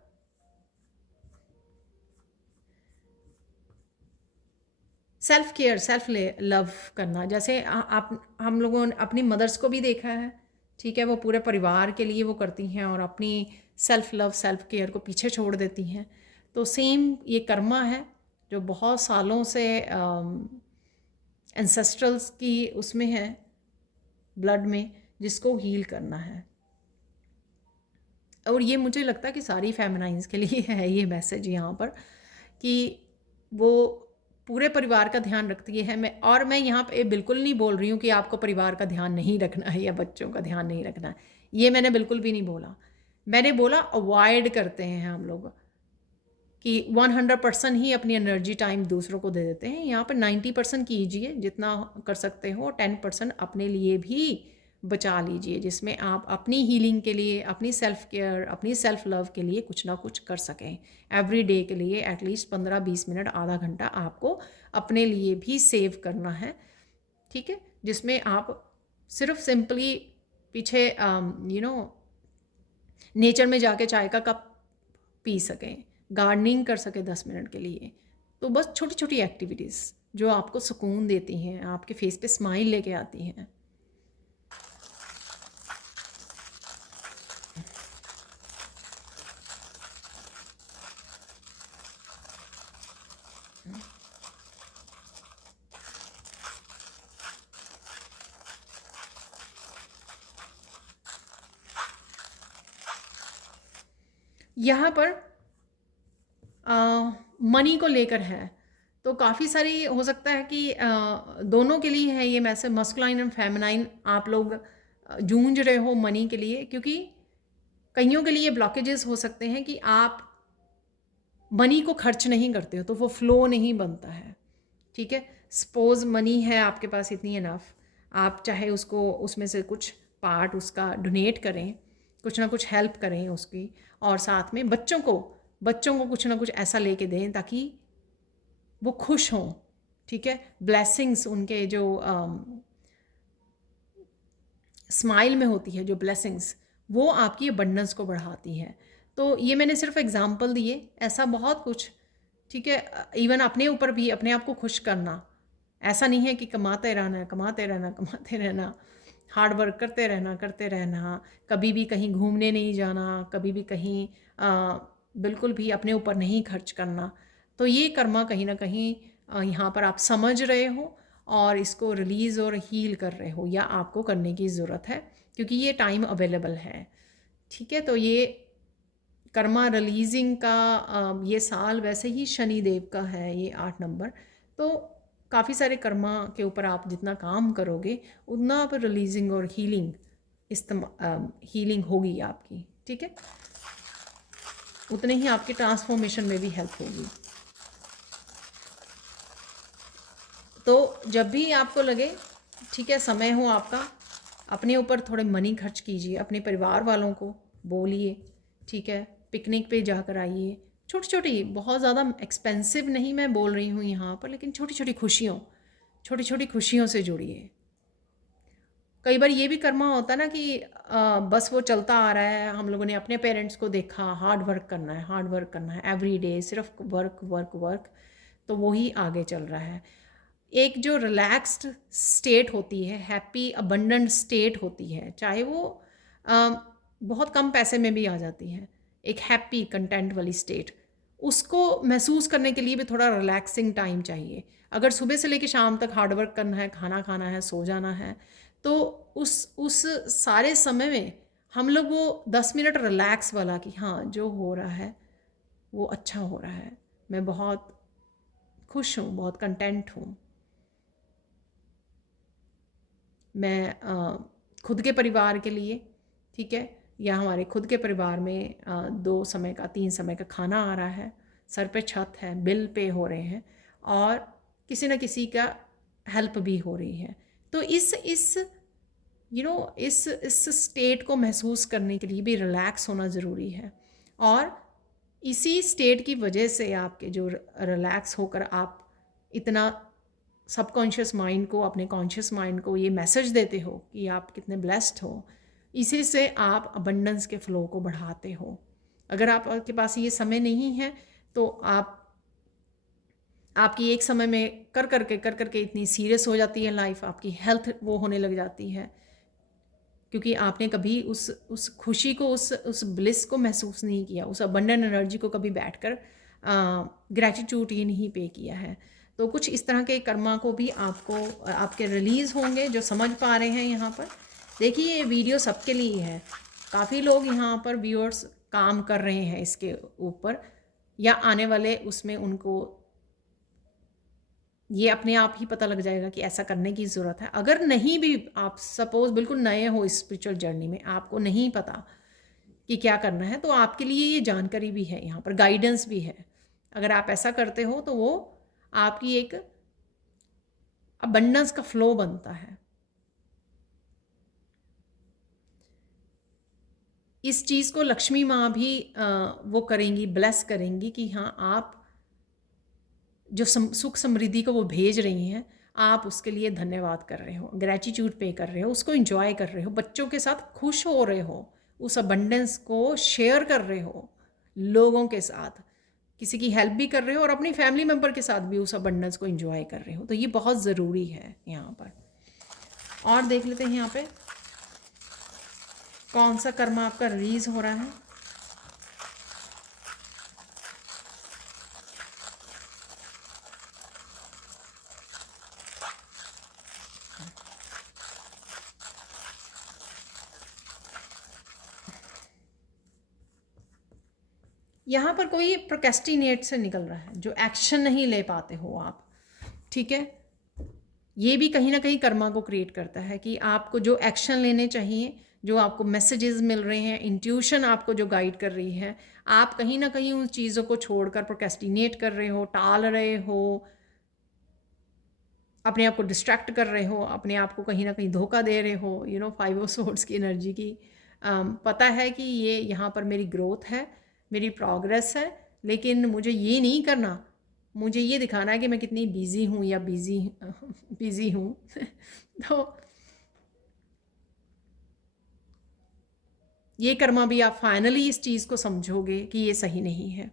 सेल्फ केयर, सेल्फ लव करना, जैसे आप हम लोगों ने अपनी मदर्स को भी देखा है। ठीक है, वो पूरे परिवार के लिए वो करती हैं और अपनी सेल्फ लव, सेल्फ केयर को पीछे छोड़ देती हैं। तो सेम ये कर्मा है जो बहुत सालों से एंसेस्ट्रल्स की उसमें है, ब्लड में, जिसको हील करना है। और ये मुझे लगता है कि सारी फेमिनाइंस के लिए है ये मैसेज यहाँ पर, कि वो पूरे परिवार का ध्यान रखती है। मैं यहाँ पे बिल्कुल नहीं बोल रही हूँ कि आपको परिवार का ध्यान नहीं रखना है या बच्चों का ध्यान नहीं रखना है, ये मैंने बिल्कुल भी नहीं बोला। मैंने बोला अवॉइड करते हैं हम लोग कि 100% ही अपनी एनर्जी टाइम दूसरों को दे देते हैं। यहाँ पर 90% कीजिए जितना कर सकते हो, 10% अपने लिए भी बचा लीजिए, जिसमें आप अपनी हीलिंग के लिए, अपनी सेल्फ केयर, अपनी सेल्फ लव के लिए कुछ ना कुछ कर सकें। एवरी डे के लिए एटलीस्ट 15-20 मिनट, आधा घंटा आपको अपने लिए भी सेव करना है। ठीक है, जिसमें आप सिर्फ सिंपली पीछे नेचर में जाके चाय का कप पी सकें, गार्डनिंग कर सकें 10 मिनट के लिए। तो बस छोटी छोटी एक्टिविटीज़ जो आपको सुकून देती हैं, आपके फेस पे स्माइल लेके आती हैं। यहाँ पर मनी को लेकर है, तो काफ़ी सारी हो सकता है कि दोनों के लिए है ये मैसेज, मस्कुलाइन एंड फेमिनाइन। आप लोग जूझ रहे हो मनी के लिए, क्योंकि कईयों के लिए ब्लॉकेजेस हो सकते हैं कि आप मनी को खर्च नहीं करते हो, तो वो फ्लो नहीं बनता है। ठीक है, सपोज मनी है आपके पास इतनी इनफ, आप चाहे उसको उसमें से कुछ पार्ट उसका डोनेट करें, कुछ ना कुछ हेल्प करें उसकी, और साथ में बच्चों को कुछ ना कुछ ऐसा लेके दें ताकि वो खुश हों। ठीक है, ब्लेसिंग्स उनके जो स्माइल में होती है, जो ब्लेसिंग्स, वो आपकी अबंडेंस को बढ़ाती है। तो ये मैंने सिर्फ एग्जांपल दिए, ऐसा बहुत कुछ। ठीक है, इवन अपने ऊपर भी अपने आप को खुश करना, ऐसा नहीं है कि कमाते रहना कमाते रहना कमाते रहना, हार्ड वर्क करते रहना, कभी भी कहीं घूमने नहीं जाना, कभी भी कहीं बिल्कुल भी अपने ऊपर नहीं खर्च करना। तो ये कर्मा कहीं ना कहीं यहाँ पर आप समझ रहे हो और इसको रिलीज़ और हील कर रहे हो, या आपको करने की ज़रूरत है क्योंकि ये टाइम अवेलेबल है। ठीक है, तो ये कर्मा रिलीजिंग का ये साल वैसे ही शनि देव का है, ये 8 नंबर। तो काफ़ी सारे कर्मा के ऊपर आप जितना काम करोगे उतना आप रिलीजिंग और हीलिंग होगी आपकी। ठीक है, उतने ही आपके ट्रांसफॉर्मेशन में भी हेल्प होगी। तो जब भी आपको लगे, ठीक है, समय हो आपका, अपने ऊपर थोड़े मनी खर्च कीजिए, अपने परिवार वालों को बोलिए। ठीक है, पिकनिक पे जाकर आइए, छोटी छोटी, बहुत ज़्यादा एक्सपेंसिव नहीं मैं बोल रही हूँ यहाँ पर, लेकिन छोटी छोटी खुशियों से जुड़िए। कई बार ये भी कर्मा होता है ना कि बस वो चलता आ रहा है, हम लोगों ने अपने पेरेंट्स को देखा, हार्ड वर्क करना है एवरी डे, सिर्फ वर्क वर्क वर्क, तो वही आगे चल रहा है। एक जो रिलैक्स्ड स्टेट होती है, हैप्पी अबंडेंट स्टेट होती है, चाहे वो बहुत कम पैसे में भी आ जाती है, एक हैप्पी कंटेंट वाली स्टेट, उसको महसूस करने के लिए भी थोड़ा रिलैक्सिंग टाइम चाहिए। अगर सुबह से लेकर शाम तक हार्ड वर्क करना है, खाना खाना है, सो जाना है, तो उस सारे समय में हम लोग वो 10 मिनट रिलैक्स वाला, कि हाँ जो हो रहा है वो अच्छा हो रहा है, मैं बहुत खुश हूँ, बहुत कंटेंट हूँ, मैं खुद के परिवार के लिए, ठीक है, या हमारे खुद के परिवार में 2 समय का 3 समय का खाना आ रहा है, सर पे छत है, बिल पे हो रहे हैं, और किसी न किसी का हेल्प भी हो रही है। तो इस इस स्टेट को महसूस करने के लिए भी रिलैक्स होना ज़रूरी है। और इसी स्टेट की वजह से आपके जो रिलैक्स होकर आप इतना सबकॉन्शियस माइंड को, अपने कॉन्शियस माइंड को ये मैसेज देते हो कि आप कितने ब्लेस्ड हो, इसी से आप अबंडेंस के फ़्लो को बढ़ाते हो। अगर आपके पास ये समय नहीं है तो आपकी एक समय में कर करके इतनी सीरियस हो जाती है लाइफ, आपकी हेल्थ वो होने लग जाती है, क्योंकि आपने कभी उस खुशी को, उस ब्लिस को महसूस नहीं किया, उस अबंडेंट एनर्जी को कभी बैठकर ग्रैटिट्यूड ये नहीं पे किया है। तो कुछ इस तरह के कर्मा को भी आपको आपके रिलीज़ होंगे जो समझ पा रहे हैं यहाँ पर। देखिए ये वीडियो सबके लिए है, काफ़ी लोग यहाँ पर व्यूअर्स काम कर रहे हैं इसके ऊपर, या आने वाले उसमें उनको ये अपने आप ही पता लग जाएगा कि ऐसा करने की ज़रूरत है। अगर नहीं भी, आप सपोज़ बिल्कुल नए हो इस स्पिरिचुअल जर्नी में, आपको नहीं पता कि क्या करना है, तो आपके लिए ये जानकारी भी है, यहाँ पर गाइडेंस भी है। अगर आप ऐसा करते हो तो वो आपकी एक अबंडेंस का फ्लो बनता है। इस चीज़ को लक्ष्मी माँ भी वो करेंगी, ब्लेस करेंगी कि हाँ, आप जो सुख समृद्धि को वो भेज रही हैं, आप उसके लिए धन्यवाद कर रहे हो, ग्रैटिट्यूड पे कर रहे हो, उसको एंजॉय कर रहे हो, बच्चों के साथ खुश हो रहे हो, उस अबंडेंस को शेयर कर रहे हो लोगों के साथ, किसी की हेल्प भी कर रहे हो और अपनी फैमिली मेम्बर के साथ भी उस अबंडेंस को एंजॉय कर रहे हो। तो ये बहुत ज़रूरी है यहाँ पर। और देख लेते हैं यहाँ पे कौन सा कर्मा आपका रिलीज़ हो रहा है। यहाँ पर कोई प्रोक्रेस्टिनेट से निकल रहा है, जो एक्शन नहीं ले पाते हो आप, ठीक है। ये भी कहीं ना कहीं कर्मा को क्रिएट करता है कि आपको जो एक्शन लेने चाहिए, जो आपको मैसेजेस मिल रहे हैं, इंट्यूशन आपको जो गाइड कर रही है, आप कहीं ना कहीं उन चीज़ों को छोड़कर प्रोक्रेस्टिनेट कर रहे हो, टाल रहे हो, अपने आप को डिस्ट्रैक्ट कर रहे हो, अपने आप को कहीं ना कहीं धोखा दे रहे हो। 5 ऑफ सोर्ड्स की एनर्जी की पता है कि ये यहाँ पर मेरी ग्रोथ है, मेरी प्रोग्रेस है, लेकिन मुझे ये नहीं करना, मुझे ये दिखाना है कि मैं कितनी बिज़ी हूँ या बिज़ी हूँ तो ये कर्मा भी आप फाइनली इस चीज़ को समझोगे कि ये सही नहीं है,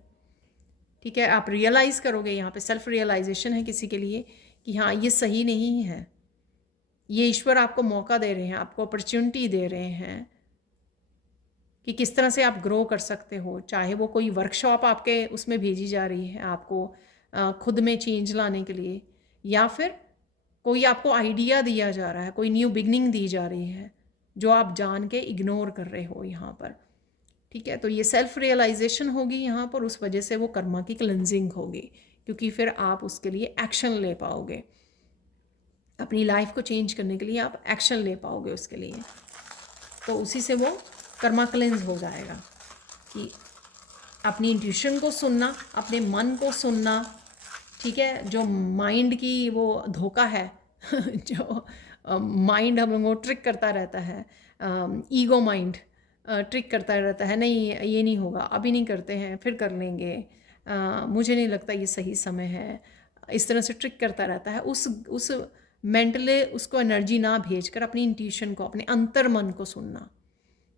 ठीक है। आप रियलाइज़ करोगे, यहाँ पे सेल्फ रियलाइजेशन है किसी के लिए कि हाँ, ये सही नहीं है। ये ईश्वर आपको मौका दे रहे हैं, आपको अपॉर्चुनिटी दे रहे हैं कि किस तरह से आप ग्रो कर सकते हो। चाहे वो कोई वर्कशॉप आपके उसमें भेजी जा रही है आपको खुद में चेंज लाने के लिए, या फिर कोई आपको आइडिया दिया जा रहा है, कोई न्यू बिगनिंग दी जा रही है जो आप जान के इग्नोर कर रहे हो यहाँ पर, ठीक है। तो ये सेल्फ रियलाइजेशन होगी यहाँ पर, उस वजह से वो कर्मा की क्लेंजिंग होगी, क्योंकि फिर आप उसके लिए एक्शन ले पाओगे, अपनी लाइफ को चेंज करने के लिए आप एक्शन ले पाओगे उसके लिए। तो उसी से वो कर्मा क्लेंज हो जाएगा कि अपनी इंट्यूशन को सुनना, अपने मन को सुनना, ठीक है। जो माइंड की वो धोखा है जो माइंड हम लोगों को ट्रिक करता रहता है, ईगो माइंड ट्रिक करता रहता है, नहीं ये नहीं होगा, अभी नहीं करते हैं, फिर कर लेंगे, मुझे नहीं लगता ये सही समय है, इस तरह से ट्रिक करता रहता है। उस मेंटली उसको एनर्जी ना भेजकर अपनी इंट्यूशन को, अपने अंतर मन को सुनना,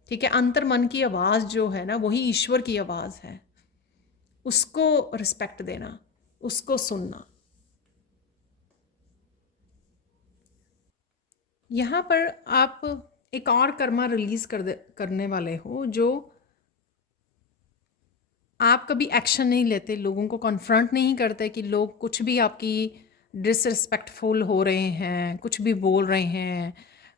ठीक है। अंतर मन की आवाज़ जो है ना, वही ईश्वर की आवाज़ है, उसको रिस्पेक्ट देना, उसको सुनना। यहाँ पर आप एक और कर्मा रिलीज़ करने वाले हो, जो आप कभी एक्शन नहीं लेते, लोगों को कॉन्फ्रंट नहीं करते कि लोग कुछ भी आपकी डिसरिस्पेक्टफुल हो रहे हैं, कुछ भी बोल रहे हैं,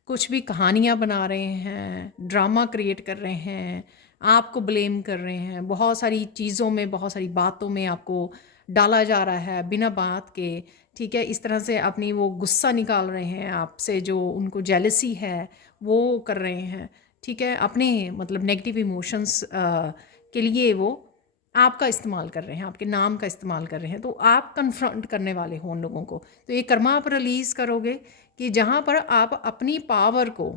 कुछ भी कहानियाँ बना रहे हैं, ड्रामा क्रिएट कर रहे हैं, आपको ब्लेम कर रहे हैं, बहुत सारी चीज़ों में, बहुत सारी बातों में आपको डाला जा रहा है बिना बात के, ठीक है। इस तरह से अपनी वो गुस्सा निकाल रहे हैं आपसे, जो उनको जेलसी है वो कर रहे हैं, ठीक है। अपने मतलब नेगेटिव इमोशंस के लिए वो आपका इस्तेमाल कर रहे हैं, आपके नाम का इस्तेमाल कर रहे हैं, तो आप कन्फ्रंट करने वाले हो उन लोगों को। तो ये कर्मा आप रिलीज़ करोगे कि जहाँ पर आप अपनी पावर को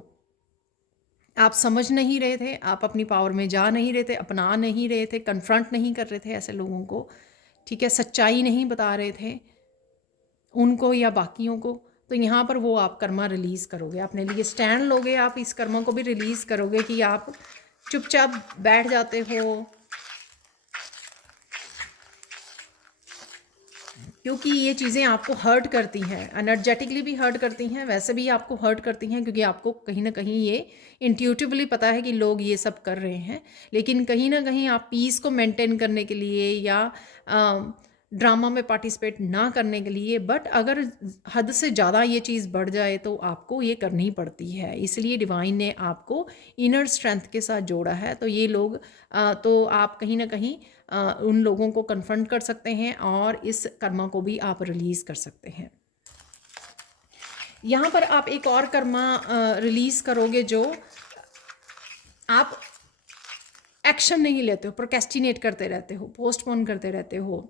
आप समझ नहीं रहे थे, आप अपनी पावर में जा नहीं रहे थे, अपना नहीं रहे थे, कन्फ्रंट नहीं कर रहे थे ऐसे लोगों को, ठीक है, सच्चाई नहीं बता रहे थे उनको या बाकियों को, तो यहाँ पर वो आप कर्मा रिलीज़ करोगे, अपने लिए स्टैंड लोगे, आप इस कर्मा को भी रिलीज़ करोगे कि आप चुपचाप बैठ जाते हो, क्योंकि ये चीज़ें आपको हर्ट करती हैं, एनर्जेटिकली भी हर्ट करती हैं, वैसे भी आपको हर्ट करती हैं, क्योंकि आपको कहीं ना कहीं ये इंट्यूटिवली पता है कि लोग ये सब कर रहे हैं, लेकिन कहीं ना कहीं आप पीस को मेंटेन करने के लिए या ड्रामा में पार्टिसिपेट ना करने के लिए, बट अगर हद से ज़्यादा ये चीज़ बढ़ जाए तो आपको ये करनी पड़ती है, इसलिए डिवाइन ने आपको इनर स्ट्रेंथ के साथ जोड़ा है। तो ये लोग तो आप कहीं ना कहीं उन लोगों को कन्फ्रंट कर सकते हैं और इस कर्मा को भी आप रिलीज़ कर सकते हैं। यहाँ पर आप एक और कर्मा रिलीज़ करोगे जो आप एक्शन नहीं लेते हो, प्रोक्रेस्टिनेट करते रहते हो, पोस्टपोन करते रहते हो,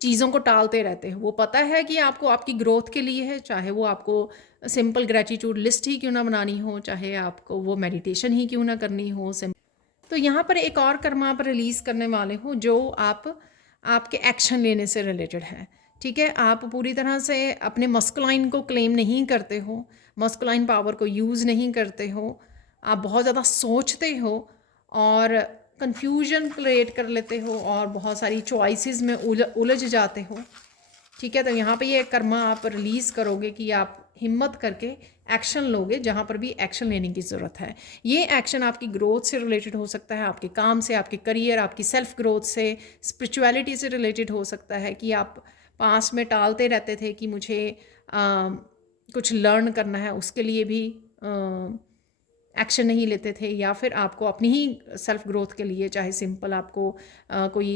चीज़ों को टालते रहते हो। वो पता है कि आपको आपकी ग्रोथ के लिए है, चाहे वो आपको सिंपल ग्रेटिट्यूड लिस्ट ही क्यों ना बनानी हो, चाहे आपको वो मेडिटेशन ही क्यों ना करनी हो। तो यहाँ पर एक और कर्मा आप रिलीज़ करने वाले हो जो आपके एक्शन लेने से रिलेटेड है, ठीक है। आप पूरी तरह से अपने मस्कुलाइन को क्लेम नहीं करते हो, मस्कुलाइन पावर को यूज़ नहीं करते हो, आप बहुत ज़्यादा सोचते हो और कंफ्यूजन क्रिएट कर लेते हो और बहुत सारी चॉइसेस में उलझ जाते हो, ठीक है। तो यहाँ पे ये कर्मा आप रिलीज़ करोगे कि आप हिम्मत करके एक्शन लोगे जहाँ पर भी एक्शन लेने की ज़रूरत है। ये एक्शन आपकी ग्रोथ से रिलेटेड हो सकता है, आपके काम से, आपके करियर, आपकी सेल्फ ग्रोथ से, स्पिरिचुअलिटी से रिलेटेड हो सकता है कि आप पास में टालते रहते थे कि मुझे कुछ लर्न करना है, उसके लिए भी एक्शन नहीं लेते थे, या फिर आपको अपनी ही सेल्फ ग्रोथ के लिए, चाहे सिंपल आपको कोई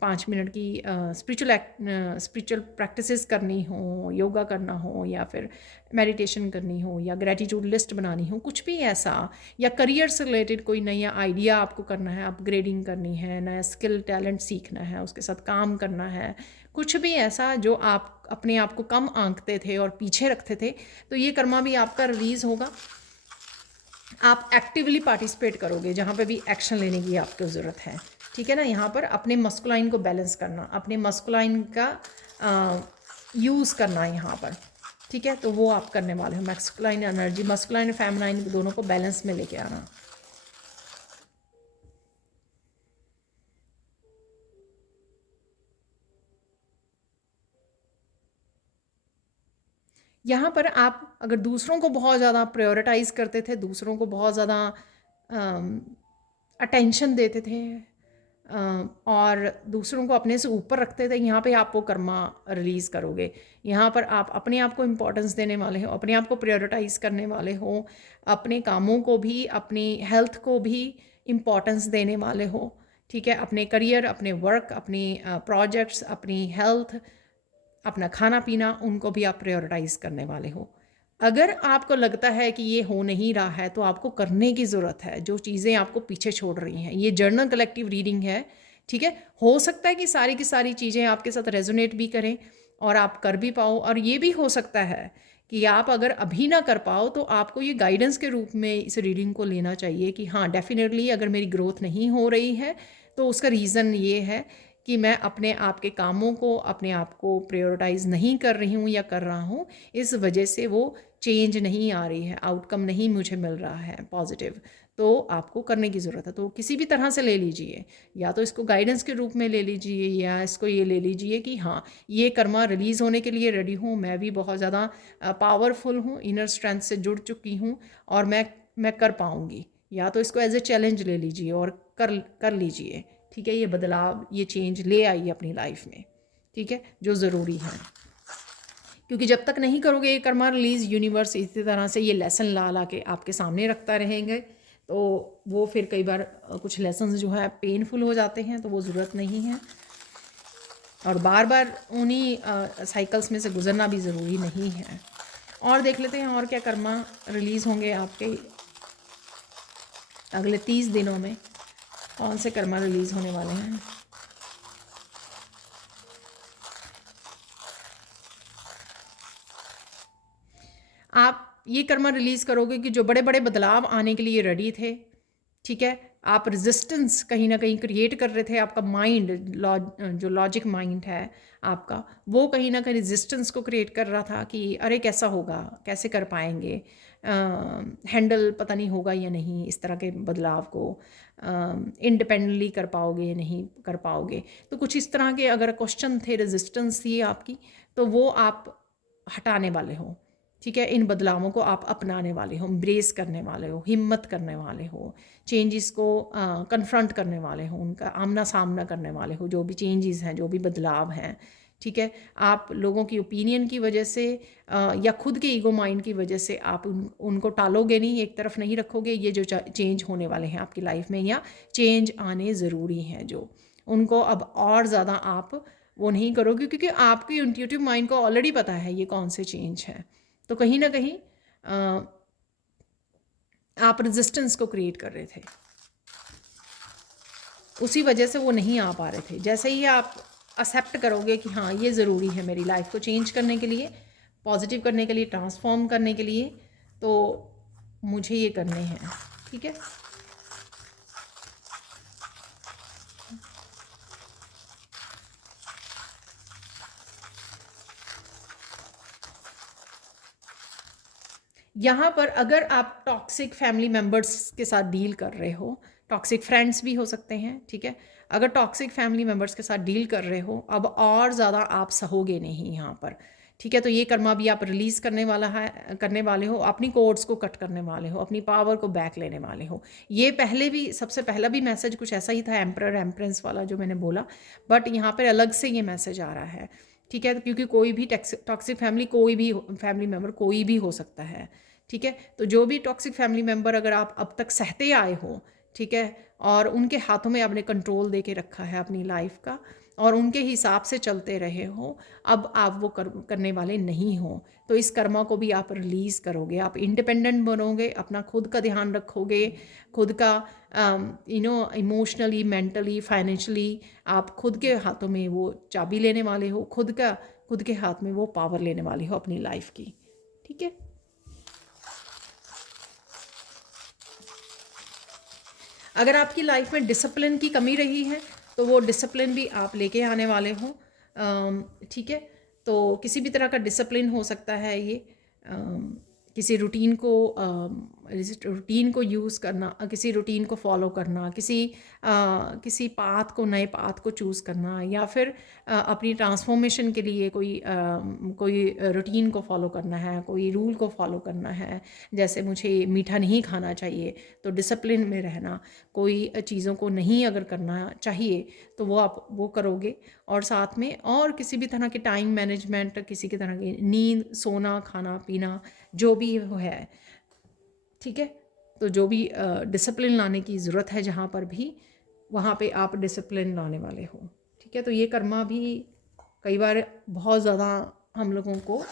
5 मिनट की स्पिरिचुअल प्रैक्टिसेस करनी हो, योगा करना हो, या फिर मेडिटेशन करनी हो, या ग्रेटिट्यूड लिस्ट बनानी हो, कुछ भी ऐसा, या करियर से रिलेटेड कोई नया आइडिया आपको करना है, अपग्रेडिंग करनी है, नया स्किल टैलेंट सीखना है, उसके साथ काम करना है, कुछ भी ऐसा जो आप अपने आप को कम आंकते थे और पीछे रखते थे, तो ये कर्मा भी आपका रिलीज़ होगा। आप एक्टिवली पार्टिसिपेट करोगे जहाँ पे भी एक्शन लेने की आपको ज़रूरत है, ठीक है ना। यहाँ पर अपने मस्कुलाइन को बैलेंस करना, अपने मस्कुलाइन का यूज़ करना है यहाँ पर, ठीक है। तो वो आप करने वाले हो, मस्कुलाइन एनर्जी, मस्कुलाइन फेमिनाइन दोनों को बैलेंस में लेके आना। यहाँ पर आप अगर दूसरों को बहुत ज़्यादा प्रायोरिटाइज़ करते थे, दूसरों को बहुत ज़्यादा अटेंशन देते थे और दूसरों को अपने से ऊपर रखते थे, यहाँ पे आप वो कर्मा रिलीज़ करोगे। यहाँ पर आप अपने आप को इम्पोर्टेंस देने वाले हो, अपने आप को प्रायोरिटाइज़ करने वाले हो, अपने कामों को भी, अपनी हेल्थ को भी इम्पोर्टेंस देने वाले हो, ठीक है। अपने करियर, अपने वर्क, अपनी प्रोजेक्ट्स, अपनी हेल्थ, अपना खाना पीना, उनको भी आप प्रायोरिटाइज़ करने वाले हो। अगर आपको लगता है कि ये हो नहीं रहा है तो आपको करने की ज़रूरत है, जो चीज़ें आपको पीछे छोड़ रही हैं। ये जर्नल कलेक्टिव रीडिंग है, ठीक है। हो सकता है कि सारी की सारी चीज़ें आपके साथ रेजोनेट भी करें और आप कर भी पाओ, और ये भी हो सकता है कि आप अगर अभी ना कर पाओ तो आपको ये गाइडेंस के रूप में इस रीडिंग को लेना चाहिए कि हाँ, डेफिनेटली अगर मेरी ग्रोथ नहीं हो रही है तो उसका रीज़न ये है कि मैं अपने आप के कामों को, अपने आप को प्रायोरिटाइज़ नहीं कर रही हूँ या कर रहा हूँ, इस वजह से वो चेंज नहीं आ रही है, आउटकम नहीं मुझे मिल रहा है पॉजिटिव, तो आपको करने की ज़रूरत है। तो किसी भी तरह से ले लीजिए, या तो इसको गाइडेंस के रूप में ले लीजिए, या इसको ये ले लीजिए कि हाँ, ये कर्मा रिलीज़ होने के लिए रेडी हूँ, मैं भी बहुत ज़्यादा पावरफुल हूँ, इनर स्ट्रेंथ से जुड़ चुकी हूँ और मैं कर पाऊँगी। या तो इसको एज ए चैलेंज ले लीजिए और कर लीजिए, ठीक है। ये बदलाव, ये चेंज ले आइए अपनी लाइफ में, ठीक है, जो ज़रूरी है, क्योंकि जब तक नहीं करोगे ये कर्मा रिलीज़, यूनिवर्स इसी तरह से ये लेसन ला के आपके सामने रखता रहेंगे, तो वो फिर कई बार कुछ लेसन्स जो है पेनफुल हो जाते हैं, तो वो ज़रूरत नहीं है, और बार बार उन्हीं साइकिल्स में से गुजरना भी ज़रूरी नहीं है। और देख लेते हैं और क्या कर्मा रिलीज़ होंगे आपके अगले 30 दिनों में। कौन से कर्मा रिलीज़ होने वाले हैं? आप ये कर्मा रिलीज़ करोगे कि जो बड़े बड़े बदलाव आने के लिए रेडी थे, ठीक है, आप रेजिस्टेंस कहीं ना कहीं क्रिएट कर रहे थे। आपका माइंड, जो लॉजिक माइंड है आपका, वो कहीं ना कहीं रेजिस्टेंस को क्रिएट कर रहा था कि अरे कैसा होगा, कैसे कर पाएंगे, हैंडल पता नहीं होगा या नहीं इस तरह के बदलाव को, इंडिपेंडेंटली कर पाओगे या नहीं कर पाओगे। तो कुछ इस तरह के अगर क्वेश्चन थे, रेजिस्टेंस थी आपकी, तो वो आप हटाने वाले हो। ठीक है, इन बदलावों को आप अपनाने वाले हो, एम्ब्रेस करने वाले हो, हिम्मत करने वाले हो, चेंजेस को कन्फ्रंट करने वाले हो, उनका आमना सामना करने वाले हो, जो भी चेंजेस हैं, जो भी बदलाव हैं। ठीक है, आप लोगों की ओपिनियन की वजह से या खुद के ईगो माइंड की वजह से आप उनको टालोगे नहीं, एक तरफ नहीं रखोगे। ये जो चेंज होने वाले हैं आपकी लाइफ में या चेंज आने ज़रूरी हैं, जो उनको अब और ज़्यादा आप वो नहीं करोगे, क्योंकि आपकी इंट्यूटिव माइंड को ऑलरेडी पता है ये कौन से चेंज हैं। तो कहीं ना कहीं आप रेजिस्टेंस को क्रिएट कर रहे थे, उसी वजह से वो नहीं आ पा रहे थे। जैसे ही आप एक्सेप्ट करोगे कि हाँ ये ज़रूरी है मेरी लाइफ को चेंज करने के लिए, पॉजिटिव करने के लिए, ट्रांसफॉर्म करने के लिए, तो मुझे ये करने हैं। ठीक है, यहाँ पर अगर आप टॉक्सिक फैमिली मेम्बर्स के साथ डील कर रहे हो, टॉक्सिक फ्रेंड्स भी हो सकते हैं, ठीक है, अगर टॉक्सिक फैमिली मेम्बर्स के साथ डील कर रहे हो, अब और ज़्यादा आप सहोगे नहीं यहाँ पर। ठीक है, तो ये कर्मा भी आप रिलीज़ करने वाले हो, अपनी कोड्स को कट करने वाले हो, अपनी पावर को बैक लेने वाले हो। ये पहले भी, सबसे पहला भी मैसेज कुछ ऐसा ही था, एम्परर एम्प्रेंस वाला जो मैंने बोला, बट यहाँ पर अलग से ये मैसेज आ रहा है। ठीक है, क्योंकि कोई भी टॉक्सिक फैमिली, कोई भी फैमिली मेम्बर कोई भी हो सकता है। ठीक है, तो जो भी टॉक्सिक फैमिली मेम्बर अगर आप अब तक सहते आए हो, ठीक है, और उनके हाथों में आपने कंट्रोल दे के रखा है अपनी लाइफ का, और उनके हिसाब से चलते रहे हो, अब आप वो करने वाले नहीं हो, तो इस कर्मा को भी आप रिलीज़ करोगे। आप इंडिपेंडेंट बनोगे, अपना खुद का ध्यान रखोगे, खुद का इमोशनली, मेंटली, फाइनेंशियली आप खुद के हाथों में वो चाबी लेने वाले हो, खुद के हाथ में वो पावर लेने वाले हो अपनी लाइफ की। ठीक है, अगर आपकी लाइफ में डिसिप्लिन की कमी रही है, तो वो डिसिप्लिन भी आप लेके आने वाले हो। ठीक है, तो किसी भी तरह का डिसिप्लिन हो सकता है ये, किसी रूटीन को यूज़ करना, किसी रूटीन को फॉलो करना, किसी पाथ को, नए पाथ को चूज़ करना, या फिर अपनी ट्रांसफॉर्मेशन के लिए कोई रूटीन को फॉलो करना है, कोई रूल को फॉलो करना है। जैसे मुझे मीठा नहीं खाना चाहिए, तो डिसिप्लिन में रहना, कोई चीज़ों को नहीं अगर करना चाहिए तो वो आप वो करोगे। और साथ में और किसी भी तरह के टाइम मैनेजमेंट, किसी की तरह की नींद, सोना, खाना पीना, जो भी वो है, ठीक है, तो जो भी डिसिप्लिन लाने की ज़रूरत है जहाँ पर भी, वहाँ पे आप डिसिप्लिन लाने वाले हो। ठीक है, तो ये कर्मा भी कई बार बहुत ज़्यादा हम लोगों को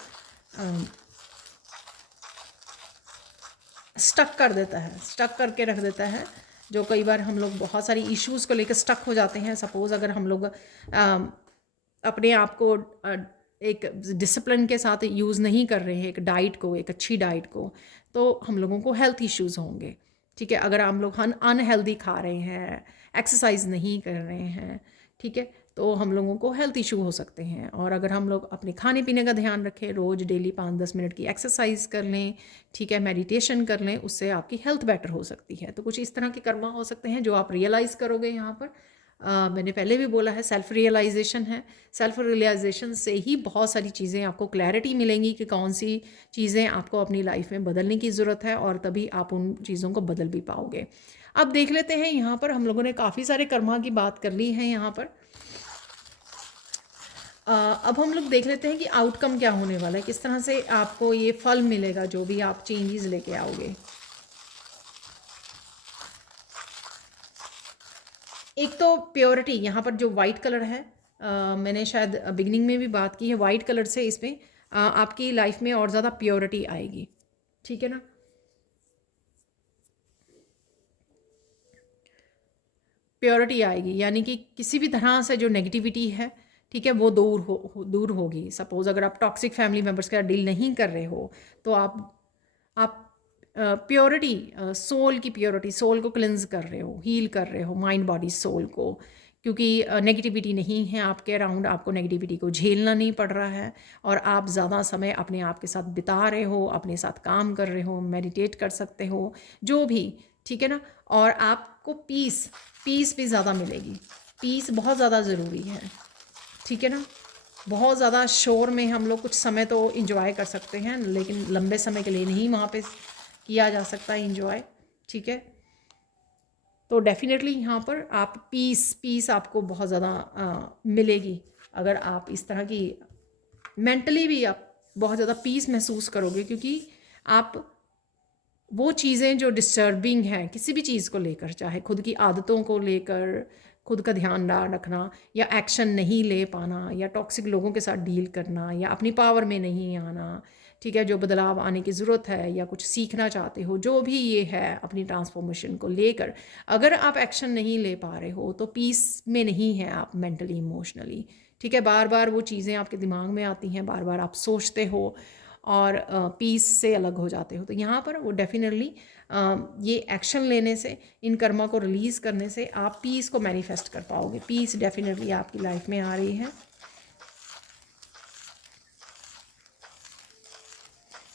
स्टक कर देता है, स्टक करके रख देता है, जो कई बार हम लोग बहुत सारी इश्यूज़ को लेकर स्टक हो जाते हैं। सपोज़ अगर हम लोग अपने आप को एक डिसिप्लिन के साथ यूज़ नहीं कर रहे हैं, एक डाइट को, एक अच्छी डाइट को, तो हम लोगों को हेल्थ इश्यूज़ होंगे। ठीक है, अगर हम लोग अनहेल्दी खा रहे हैं, एक्सरसाइज नहीं कर रहे हैं, ठीक है, तो हम लोगों को हेल्थ इशू हो सकते हैं। और अगर हम लोग अपने खाने पीने का ध्यान रखें, रोज़ डेली 5-10 मिनट की एक्सरसाइज कर लें, ठीक है, मेडिटेशन कर लें, उससे आपकी हेल्थ बेटर हो सकती है। तो कुछ इस तरह के कर्मा हो सकते हैं जो आप रियलाइज़ करोगे यहाँ पर। मैंने पहले भी बोला है, सेल्फ रियलाइजेशन है। सेल्फ रियलाइजेशन से ही बहुत सारी चीज़ें आपको क्लैरिटी मिलेंगी कि कौन सी चीज़ें आपको अपनी लाइफ में बदलने की ज़रूरत है, और तभी आप उन चीज़ों को बदल भी पाओगे। अब देख लेते हैं, यहाँ पर हम लोगों ने काफ़ी सारे कर्मा की बात कर ली है यहाँ पर। अब हम लोग देख लेते हैं कि आउटकम क्या होने वाला है, किस तरह से आपको ये फल मिलेगा जो भी आप चेंजेस लेके आओगे। एक तो प्योरिटी, यहाँ पर जो वाइट कलर है, मैंने शायद बिगनिंग में भी बात की है, वाइट कलर से इसमें आपकी लाइफ में और ज़्यादा प्योरिटी आएगी। ठीक है ना, प्योरिटी आएगी, यानी कि किसी भी तरह से जो नेगेटिविटी है, ठीक है, वो दूर होगी। सपोज़ अगर आप टॉक्सिक फैमिली मेम्बर्स के साथ डील नहीं कर रहे हो, तो आप प्योरिटी, सोल की प्योरिटी, सोल को क्लिनज कर रहे हो, हील कर रहे हो माइंड बॉडी सोल को, क्योंकि नेगेटिविटी नहीं है आपके अराउंड, आपको नेगेटिविटी को झेलना नहीं पड़ रहा है, और आप ज़्यादा समय अपने आप के साथ बिता रहे हो, अपने साथ काम कर रहे हो, मेडिटेट कर सकते हो, जो भी, ठीक है ना। और आपको पीस भी ज़्यादा मिलेगी। पीस बहुत ज़्यादा ज़रूरी है, ठीक है ना। बहुत ज़्यादा शोर में हम लोग कुछ समय तो इंजॉय कर सकते हैं, लेकिन लंबे समय के लिए नहीं वहाँ पे किया जा सकता है इंजॉय, ठीक है। तो डेफिनेटली यहाँ पर आप पीस आपको बहुत ज़्यादा मिलेगी। अगर आप इस तरह की मेंटली भी आप बहुत ज़्यादा पीस महसूस करोगे, क्योंकि आप वो चीज़ें जो डिस्टर्बिंग हैं किसी भी चीज़ को लेकर, चाहे खुद की आदतों को लेकर, खुद का ध्यान ना रखना, या एक्शन नहीं ले पाना, या टॉक्सिक लोगों के साथ डील करना, या अपनी पावर में नहीं आना, ठीक है, जो बदलाव आने की ज़रूरत है, या कुछ सीखना चाहते हो, जो भी ये है अपनी ट्रांसफॉर्मेशन को लेकर, अगर आप एक्शन नहीं ले पा रहे हो तो पीस में नहीं है आप मेंटली इमोशनली, ठीक है। बार बार वो चीज़ें आपके दिमाग में आती हैं, बार बार आप सोचते हो, और पीस से अलग हो जाते हो। तो यहाँ पर वो डेफिनेटली ये एक्शन लेने से, इन कर्मा को रिलीज़ करने से आप पीस को मैनिफेस्ट कर पाओगे। पीस डेफिनेटली आपकी लाइफ में आ रही है।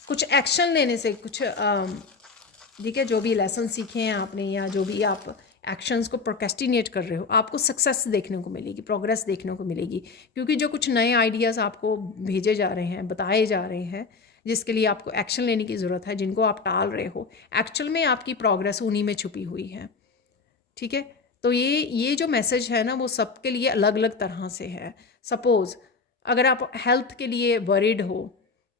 कुछ एक्शन लेने से, कुछ ठीक है, जो भी लेसन सीखे हैं आपने, या जो भी आप एक्शंस को प्रोक्रेस्टिनेट कर रहे हो, आपको सक्सेस देखने को मिलेगी, प्रोग्रेस देखने को मिलेगी, क्योंकि जो कुछ नए आइडियाज़ आपको भेजे जा रहे हैं, बताए जा रहे हैं, जिसके लिए आपको एक्शन लेने की ज़रूरत है, जिनको आप टाल रहे हो, एक्चुअल में आपकी प्रोग्रेस उन्हीं में छुपी हुई है, ठीक है। तो ये जो मैसेज है ना, वो सबके लिए अलग अलग तरह से है। सपोज़ अगर आप हेल्थ के लिए वरिड हो,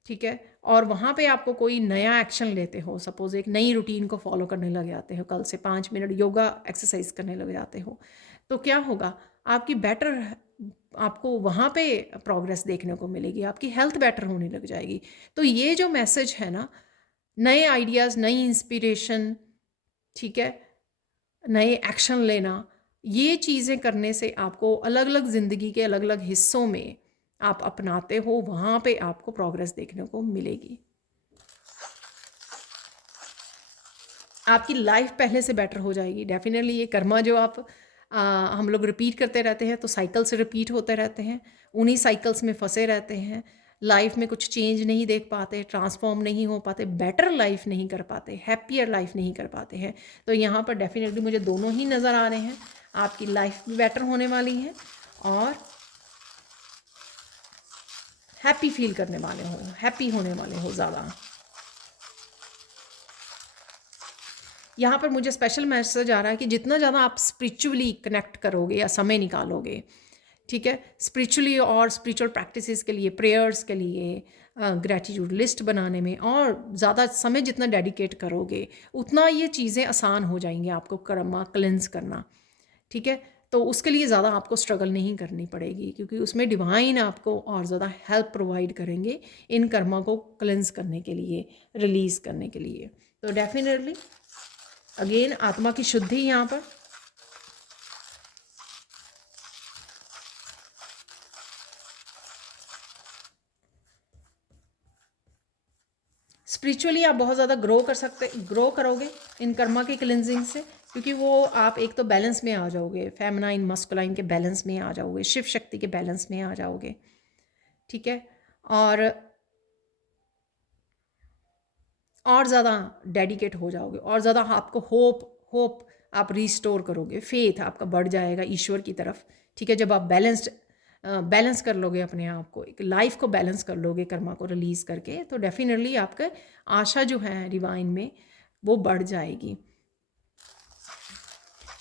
ठीक है, और वहाँ पे आपको कोई नया एक्शन लेते हो, सपोज़ एक नई रूटीन को फॉलो करने लग जाते हो, कल से 5 मिनट योगा एक्सरसाइज करने लग जाते हो, तो क्या होगा, आपकी बेटर, आपको वहाँ पे प्रोग्रेस देखने को मिलेगी, आपकी हेल्थ बेटर होने लग जाएगी। तो ये जो मैसेज है ना, नए आइडियाज़, नई इंस्पिरेशन, ठीक है, नए एक्शन लेना, ये चीज़ें करने से आपको अलग अलग ज़िंदगी के अलग अलग हिस्सों में आप अपनाते हो, वहाँ पे आपको प्रोग्रेस देखने को मिलेगी। आपकी लाइफ पहले से बेटर हो जाएगी डेफिनेटली। ये कर्मा जो हम लोग रिपीट करते रहते हैं, तो साइकिल से रिपीट होते रहते हैं, उन्हीं साइकिल्स में फंसे रहते हैं, लाइफ में कुछ चेंज नहीं देख पाते, ट्रांसफॉर्म नहीं हो पाते, बेटर लाइफ नहीं कर पाते, हैप्पियर लाइफ नहीं कर पाते हैं। तो यहाँ पर डेफिनेटली मुझे दोनों ही नज़र आ रहे हैं। आपकी लाइफ भी बेटर होने वाली है, और हैप्पी फील करने वाले हो, हैप्पी होने वाले हो ज़्यादा। यहाँ पर मुझे स्पेशल मैसेज आ रहा है कि जितना ज़्यादा आप स्पिरिचुअली कनेक्ट करोगे या समय निकालोगे, ठीक है, स्पिरिचुअली और स्पिरिचुअल प्रैक्टिसेस के लिए, प्रेयर्स के लिए, ग्रैटिट्यूड लिस्ट बनाने में, और ज़्यादा समय जितना डेडिकेट करोगे, उतना ये चीज़ें आसान हो जाएंगी आपको कर्मा क्लेंस करना, ठीक है। तो उसके लिए ज़्यादा आपको स्ट्रगल नहीं करनी पड़ेगी, क्योंकि उसमें डिवाइन आपको और ज़्यादा हेल्प प्रोवाइड करेंगे इन कर्मा को क्लेंस करने के लिए, रिलीज़ करने के लिए। तो डेफिनेटली अगेन आत्मा की शुद्धि यहाँ पर, स्पिरिचुअली आप बहुत ज़्यादा ग्रो करोगे इन कर्मा की क्लिनजिंग से, क्योंकि वो आप एक तो बैलेंस में आ जाओगे, फेमिनाइन मस्कुलाइन के बैलेंस में आ जाओगे, शिव शक्ति के बैलेंस में आ जाओगे, ठीक है। और ज़्यादा डेडिकेट हो जाओगे, और ज़्यादा आपको होप आप रिस्टोर करोगे, फेथ आपका बढ़ जाएगा ईश्वर की तरफ, ठीक है। जब आप बैलेंस कर लोगे अपने आप को, एक लाइफ को बैलेंस कर लोगे कर्मा को रिलीज़ करके, तो डेफिनेटली आपका आशा जो है डिवाइन में वो बढ़ जाएगी।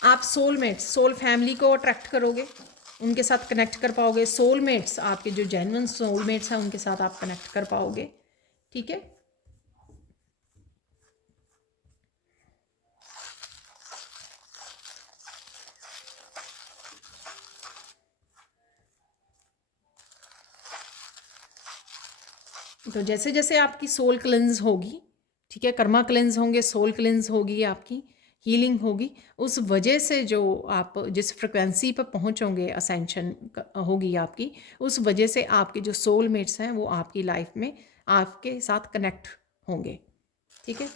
आप सोल फैमिली को अट्रैक्ट करोगे, उनके साथ कनेक्ट कर पाओगे। सोलमेट्स, आपके जो जेन्युइन सोलमेट्स हैं, उनके साथ आप कनेक्ट कर पाओगे, ठीक है। तो जैसे जैसे आपकी सोल क्लेंस होगी, ठीक है, कर्मा क्लेंस होंगे, सोल क्लेंस होगी आपकी, हीलिंग होगी। उस वजह से जो आप जिस फ्रिक्वेंसी पर पहुंचोगे, असेंशन होगी आपकी, उस वजह से आपके जो सोलमेट्स हैं वो आपकी लाइफ में आपके साथ कनेक्ट होंगे। ठीक है,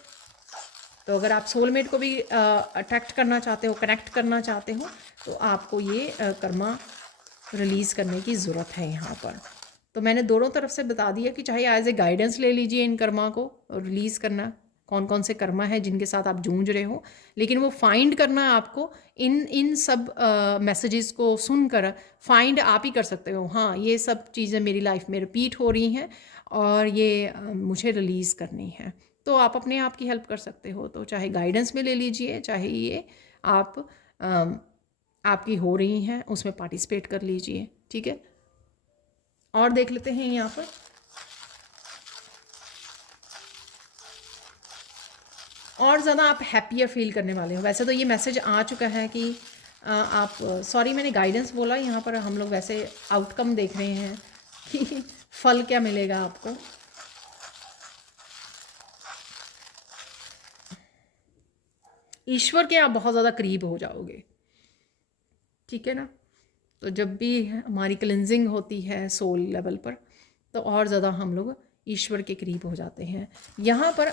तो अगर आप सोलमेट को भी अट्रैक्ट करना चाहते हो, कनेक्ट करना चाहते हो, तो आपको ये कर्मा रिलीज़ करने की ज़रूरत है यहाँ पर। तो मैंने दोनों तरफ से बता दिया कि चाहे एज ए गाइडेंस ले लीजिए इन कर्मा को रिलीज़ करना, कौन कौन से कर्मा है जिनके साथ आप जूझ रहे हो, लेकिन वो फाइंड करना आपको इन इन सब मैसेजेस को सुनकर फाइंड आप ही कर सकते हो। हाँ, ये सब चीज़ें मेरी लाइफ में रिपीट हो रही हैं और ये मुझे रिलीज़ करनी है। तो आप अपने आप की हेल्प कर सकते हो, तो चाहे गाइडेंस में ले लीजिए, चाहे ये आप आपकी हो रही हैं उसमें पार्टिसिपेट कर लीजिए। ठीक है, और देख लेते हैं यहाँ पर। और ज़्यादा आप हैप्पियर फील करने वाले हो। वैसे तो ये मैसेज आ चुका है कि आप, सॉरी मैंने गाइडेंस बोला, यहाँ पर हम लोग वैसे आउटकम देख रहे हैं कि फल क्या मिलेगा आपको। ईश्वर के आप बहुत ज़्यादा करीब हो जाओगे। ठीक है ना, तो जब भी हमारी क्लिनजिंग होती है सोल लेवल पर, तो और ज़्यादा हम लोग ईश्वर के करीब हो जाते हैं। यहाँ पर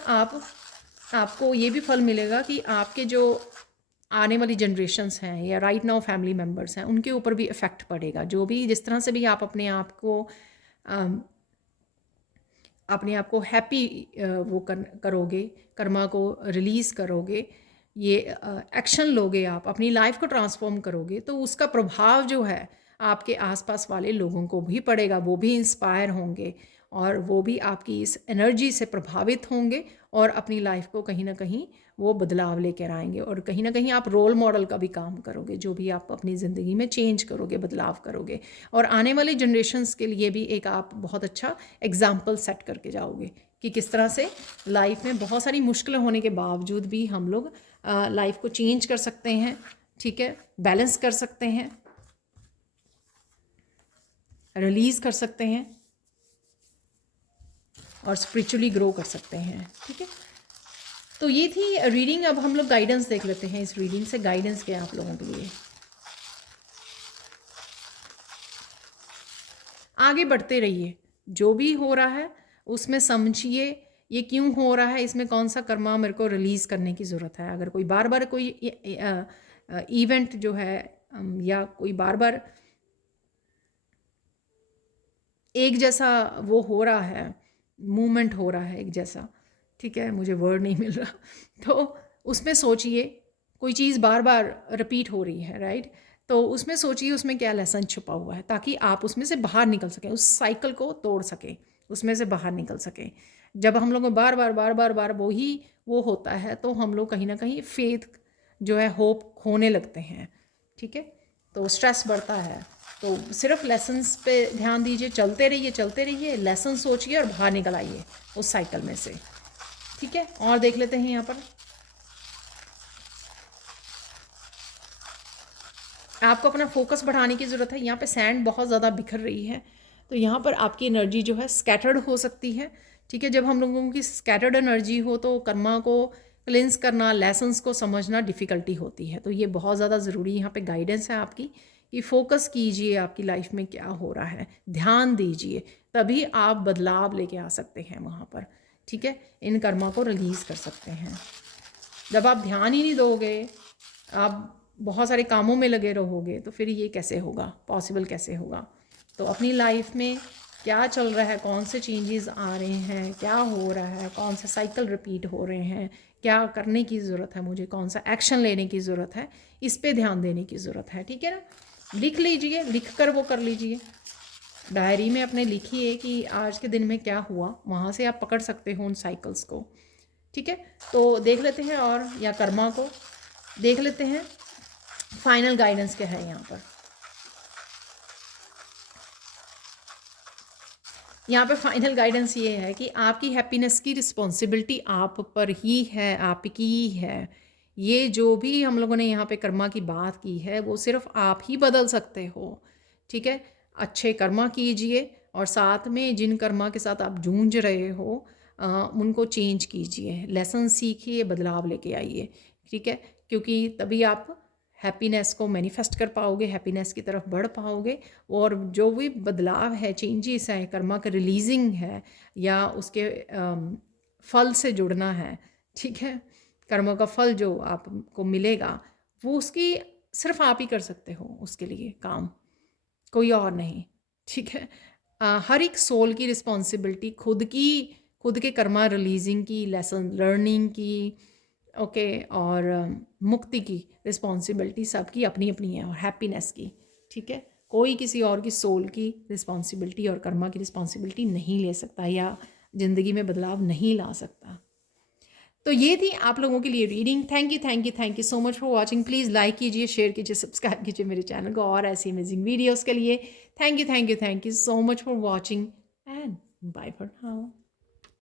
आपको ये भी फल मिलेगा कि आपके जो आने वाली जनरेशन्स हैं या राइट नाउ फैमिली मेम्बर्स हैं, उनके ऊपर भी इफ़ेक्ट पड़ेगा। जो भी जिस तरह से भी आप अपने आप को हैप्पी वो करोगे, कर्मा को रिलीज़ करोगे, ये एक्शन लोगे, आप अपनी लाइफ को ट्रांसफॉर्म करोगे, तो उसका प्रभाव जो है आपके आसपास वाले लोगों को भी पड़ेगा। वो भी इंस्पायर होंगे और वो भी आपकी इस एनर्जी से प्रभावित होंगे और अपनी लाइफ को कहीं ना कहीं वो बदलाव लेकर आएंगे। और कहीं ना कहीं आप रोल मॉडल का भी काम करोगे, जो भी आप अपनी ज़िंदगी में चेंज करोगे, बदलाव करोगे, और आने वाली जनरेशन्स के लिए भी एक आप बहुत अच्छा एग्जाम्पल सेट करके जाओगे कि किस तरह से लाइफ में बहुत सारी मुश्किलें होने के बावजूद भी हम लोग लाइफ को चेंज कर सकते हैं। ठीक है, बैलेंस कर सकते हैं, रिलीज़ कर सकते हैं और स्पिरिचुअली ग्रो कर सकते हैं। ठीक है, तो ये थी रीडिंग। अब हम लोग गाइडेंस देख लेते हैं। इस रीडिंग से गाइडेंस क्या है आप लोगों के लिए। आगे बढ़ते रहिए, जो भी हो रहा है उसमें समझिए ये क्यों हो रहा है, इसमें कौन सा कर्मा मेरे को रिलीज़ करने की ज़रूरत है। अगर कोई बार बार कोई इवेंट जो है या कोई बार बार एक जैसा वो हो रहा है, मूवमेंट हो रहा है एक जैसा, ठीक है, मुझे वर्ड नहीं मिल रहा, तो उसमें सोचिए कोई चीज़ बार बार रिपीट हो रही है, राइट, तो उसमें सोचिए उसमें क्या लेसन छुपा हुआ है, ताकि आप उसमें से बाहर निकल सकें, उस साइकिल को तोड़ सकें, उसमें से बाहर निकल सकें। जब हम लोग बार बार बार बार बार वो होता है, तो हम लोग कहीं ना कहीं फेथ जो है, होप खोने लगते हैं। ठीक है, तो स्ट्रेस बढ़ता है। तो सिर्फ लेसन्स पे ध्यान दीजिए, चलते रहिए, लेसन सोचिए और बाहर निकल आइए उस साइकिल में से। ठीक है, और देख लेते हैं यहाँ पर। आपको अपना फोकस बढ़ाने की ज़रूरत है। यहाँ पे सैंड बहुत ज़्यादा बिखर रही है, तो यहाँ पर आपकी एनर्जी जो है स्कैटर्ड हो सकती है। ठीक है, जब हम लोगों की स्कैटर्ड एनर्जी हो तो कर्मा को क्लिंस करना, लेसन्स को समझना डिफ़िकल्टी होती है। तो ये बहुत ज़्यादा ज़रूरी यहाँ पे गाइडेंस है आपकी कि फोकस कीजिए आपकी लाइफ में क्या हो रहा है, ध्यान दीजिए, तभी आप बदलाव लेके आ सकते हैं वहाँ पर। ठीक है, इन कर्मा को रिलीज़ कर सकते हैं। जब आप ध्यान ही नहीं दोगे, आप बहुत सारे कामों में लगे रहोगे, तो फिर ये कैसे होगा, पॉसिबल कैसे होगा। तो अपनी लाइफ में क्या चल रहा है, कौन से चेंजेस आ रहे हैं, क्या हो रहा है, कौन से साइकिल रिपीट हो रहे हैं, क्या करने की ज़रूरत है मुझे, कौन सा एक्शन लेने की ज़रूरत है, इस पे ध्यान देने की ज़रूरत है। ठीक है ना, लिख लीजिए, लिख कर वो कर लीजिए, डायरी में अपने लिखिए कि आज के दिन में क्या हुआ, वहाँ से आप पकड़ सकते हो उन साइकिल्स को। ठीक है, तो देख लेते हैं, और या कर्मा को देख लेते हैं फाइनल गाइडेंस क्या है यहाँ पर। यहाँ पे फाइनल गाइडेंस ये है कि आपकी हैप्पीनेस की रिस्पॉन्सिबिलिटी आप पर ही है, आपकी ही है। ये जो भी हम लोगों ने यहाँ पे कर्मा की बात की है, वो सिर्फ आप ही बदल सकते हो। ठीक है, अच्छे कर्मा कीजिए और साथ में जिन कर्मा के साथ आप जूझ रहे हो उनको चेंज कीजिए, लेसन सीखिए, बदलाव लेके आइए। ठीक है, क्योंकि तभी आप हैप्पीनेस को मैनिफेस्ट कर पाओगे, हैप्पीनेस की तरफ बढ़ पाओगे। और जो भी बदलाव है, चेंजेस है, कर्मा का रिलीजिंग है या उसके फल से जुड़ना है, ठीक है, कर्मों का फल जो आपको मिलेगा वो उसकी सिर्फ आप ही कर सकते हो उसके लिए काम, कोई और नहीं, ठीक है। हर एक सोल की रिस्पॉन्सिबिलिटी खुद के कर्मा रिलीजिंग की, लेसन लर्निंग की, ओके, और मुक्ति की रिस्पॉन्सिबिलिटी सबकी अपनी अपनी है, और हैप्पीनेस की, ठीक है। कोई किसी और की सोल की रिस्पॉन्सिबिलिटी और कर्मा की रिस्पॉन्सिबिलिटी नहीं ले सकता या ज़िंदगी में बदलाव नहीं ला सकता। तो ये थी आप लोगों के लिए reading. Thank you so much for watching. Please like कीजिए, शेयर कीजिए, सब्सक्राइब कीजिए मेरे चैनल को और ऐसी अमेजिंग वीडियोज़ के लिए। Thank you so much for watching and bye for now.